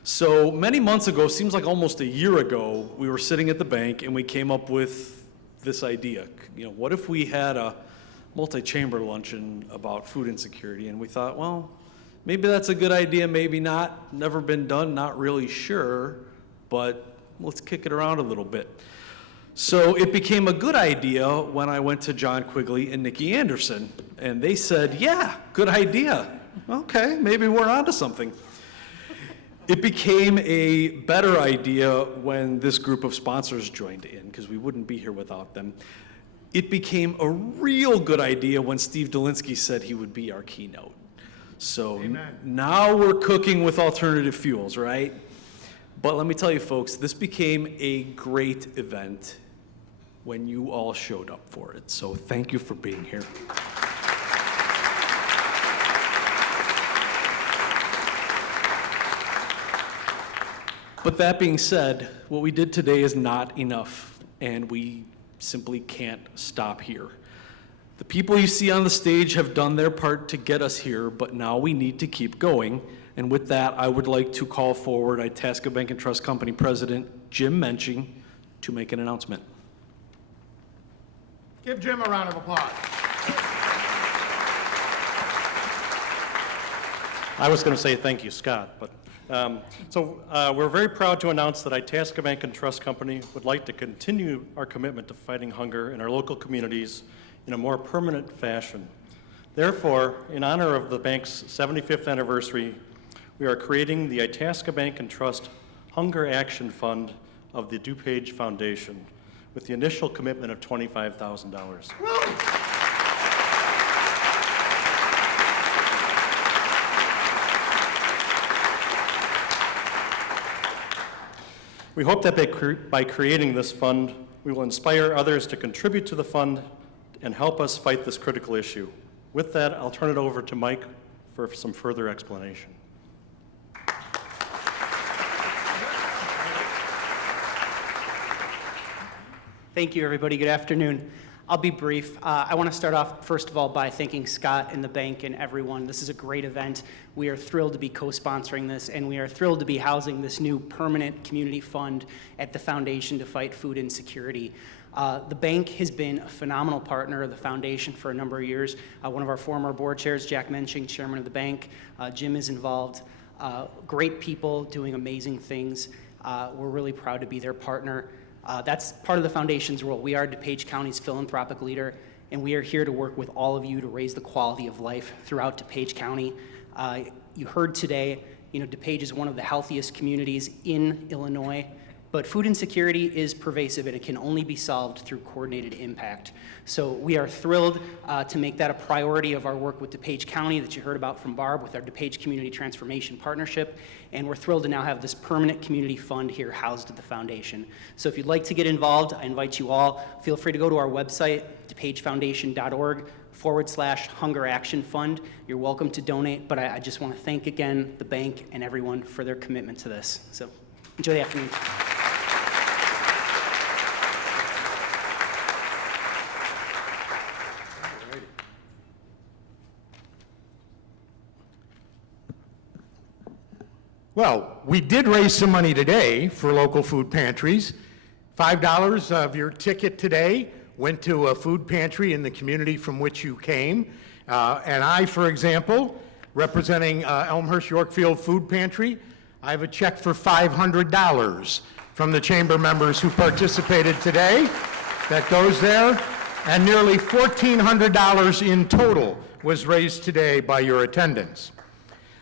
So many months ago, seems like almost a year ago, we were sitting at the bank and we came up with this idea. You know, what if we had a multi-chamber luncheon about food insecurity? And we thought, well, maybe that's a good idea, maybe not. Never been done, not really sure, but let's kick it around a little bit. So it became a good idea when I went to John Quigley and Nikki Anderson, and they said, yeah, good idea. Okay, maybe we're onto something. It became a better idea when this group of sponsors joined in, because we wouldn't be here without them. It became a real good idea when Steve Dolinsky said he would be our keynote. So now we're cooking with alternative fuels, right? But let me tell you, folks, this became a great event when you all showed up for it. So thank you for being here. But that being said, what we did today is not enough, and we simply can't stop here. The people you see on the stage have done their part to get us here, but now we need to keep going. And with that, I would like to call forward Itasca Bank and Trust Company President Jim Menching to make an announcement. Give Jim a round of applause. I was going to say thank you, Scott, but we're very proud to announce that Itasca Bank and Trust Company would like to continue our commitment to fighting hunger in our local communities in a more permanent fashion. Therefore, in honor of the bank's 75th anniversary, we are creating the Itasca Bank and Trust Hunger Action Fund of the DuPage Foundation with the initial commitment of $25,000. We hope that by creating this fund, we will inspire others to contribute to the fund and help us fight this critical issue. With that, I'll turn it over to Mike for some further explanation. Thank you, everybody. Good afternoon. I'll be brief. I want to start off, first of all, by thanking Scott and the bank and everyone. This is a great event. We are thrilled to be co-sponsoring this, and we are thrilled to be housing this new permanent community fund at the Foundation to Fight Food Insecurity. The bank has been a phenomenal partner of the foundation for a number of years. One of our former board chairs, Jack Mensching, chairman of the bank, Jim is involved. Great people doing amazing things. We're really proud to be their partner. That's part of the foundation's role. We are DuPage County's philanthropic leader, and we are here to work with all of you to raise the quality of life throughout DuPage County. You heard today, DuPage is one of the healthiest communities in Illinois, but food insecurity is pervasive, and it can only be solved through coordinated impact. So we are thrilled to make that a priority of our work with DuPage County that you heard about from Barb with our DuPage Community Transformation Partnership, and we're thrilled to now have this permanent community fund here housed at the foundation. So if you'd like to get involved, I invite you all. Feel free to go to our website, dupagefoundation.org/Hunger Action Fund. You're welcome to donate, but I just want to thank again the bank and everyone for their commitment to this. So enjoy the afternoon. Well, we did raise some money today for local food pantries. $5 of your ticket today went to a food pantry in the community from which you came. And I, for example, representing Elmhurst Yorkfield Food Pantry, I have a check for $500 from the chamber members who participated today that goes there. And nearly $1,400 in total was raised today by your attendance.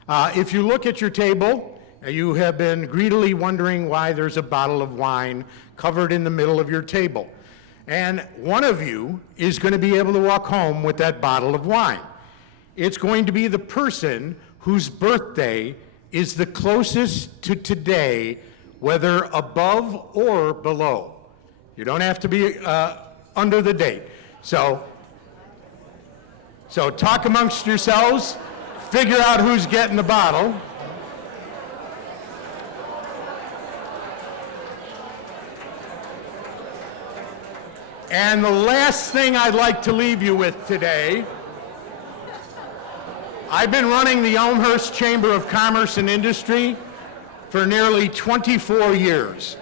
If you look at your table, you have been greedily wondering why there's a bottle of wine covered in the middle of your table. And one of you is going to be able to walk home with that bottle of wine. It's going to be the person whose birthday is the closest to today, whether above or below. You don't have to be under the date. So talk amongst yourselves, figure out who's getting the bottle. And the last thing I'd like to leave you with today, I've been running the Elmhurst Chamber of Commerce and Industry for nearly 24 years.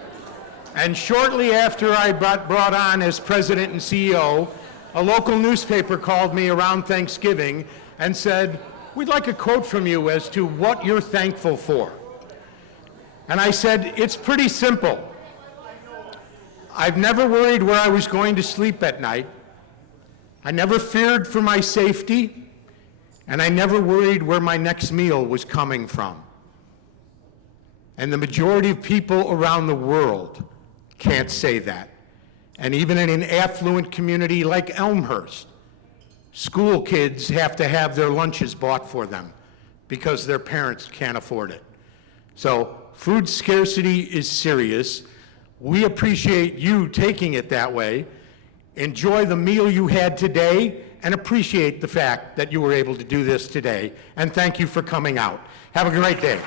And shortly after I brought on as president and CEO, a local newspaper called me around Thanksgiving and said, "We'd like a quote from you as to what you're thankful for." And I said, "It's pretty simple. I've never worried where I was going to sleep at night. I never feared for my safety, and I never worried where my next meal was coming from." And the majority of people around the world can't say that. And even in an affluent community like Elmhurst, school kids have to have their lunches bought for them because their parents can't afford it. So food scarcity is serious. We appreciate you taking it that way. Enjoy the meal you had today and appreciate the fact that you were able to do this today. And thank you for coming out. Have a great day.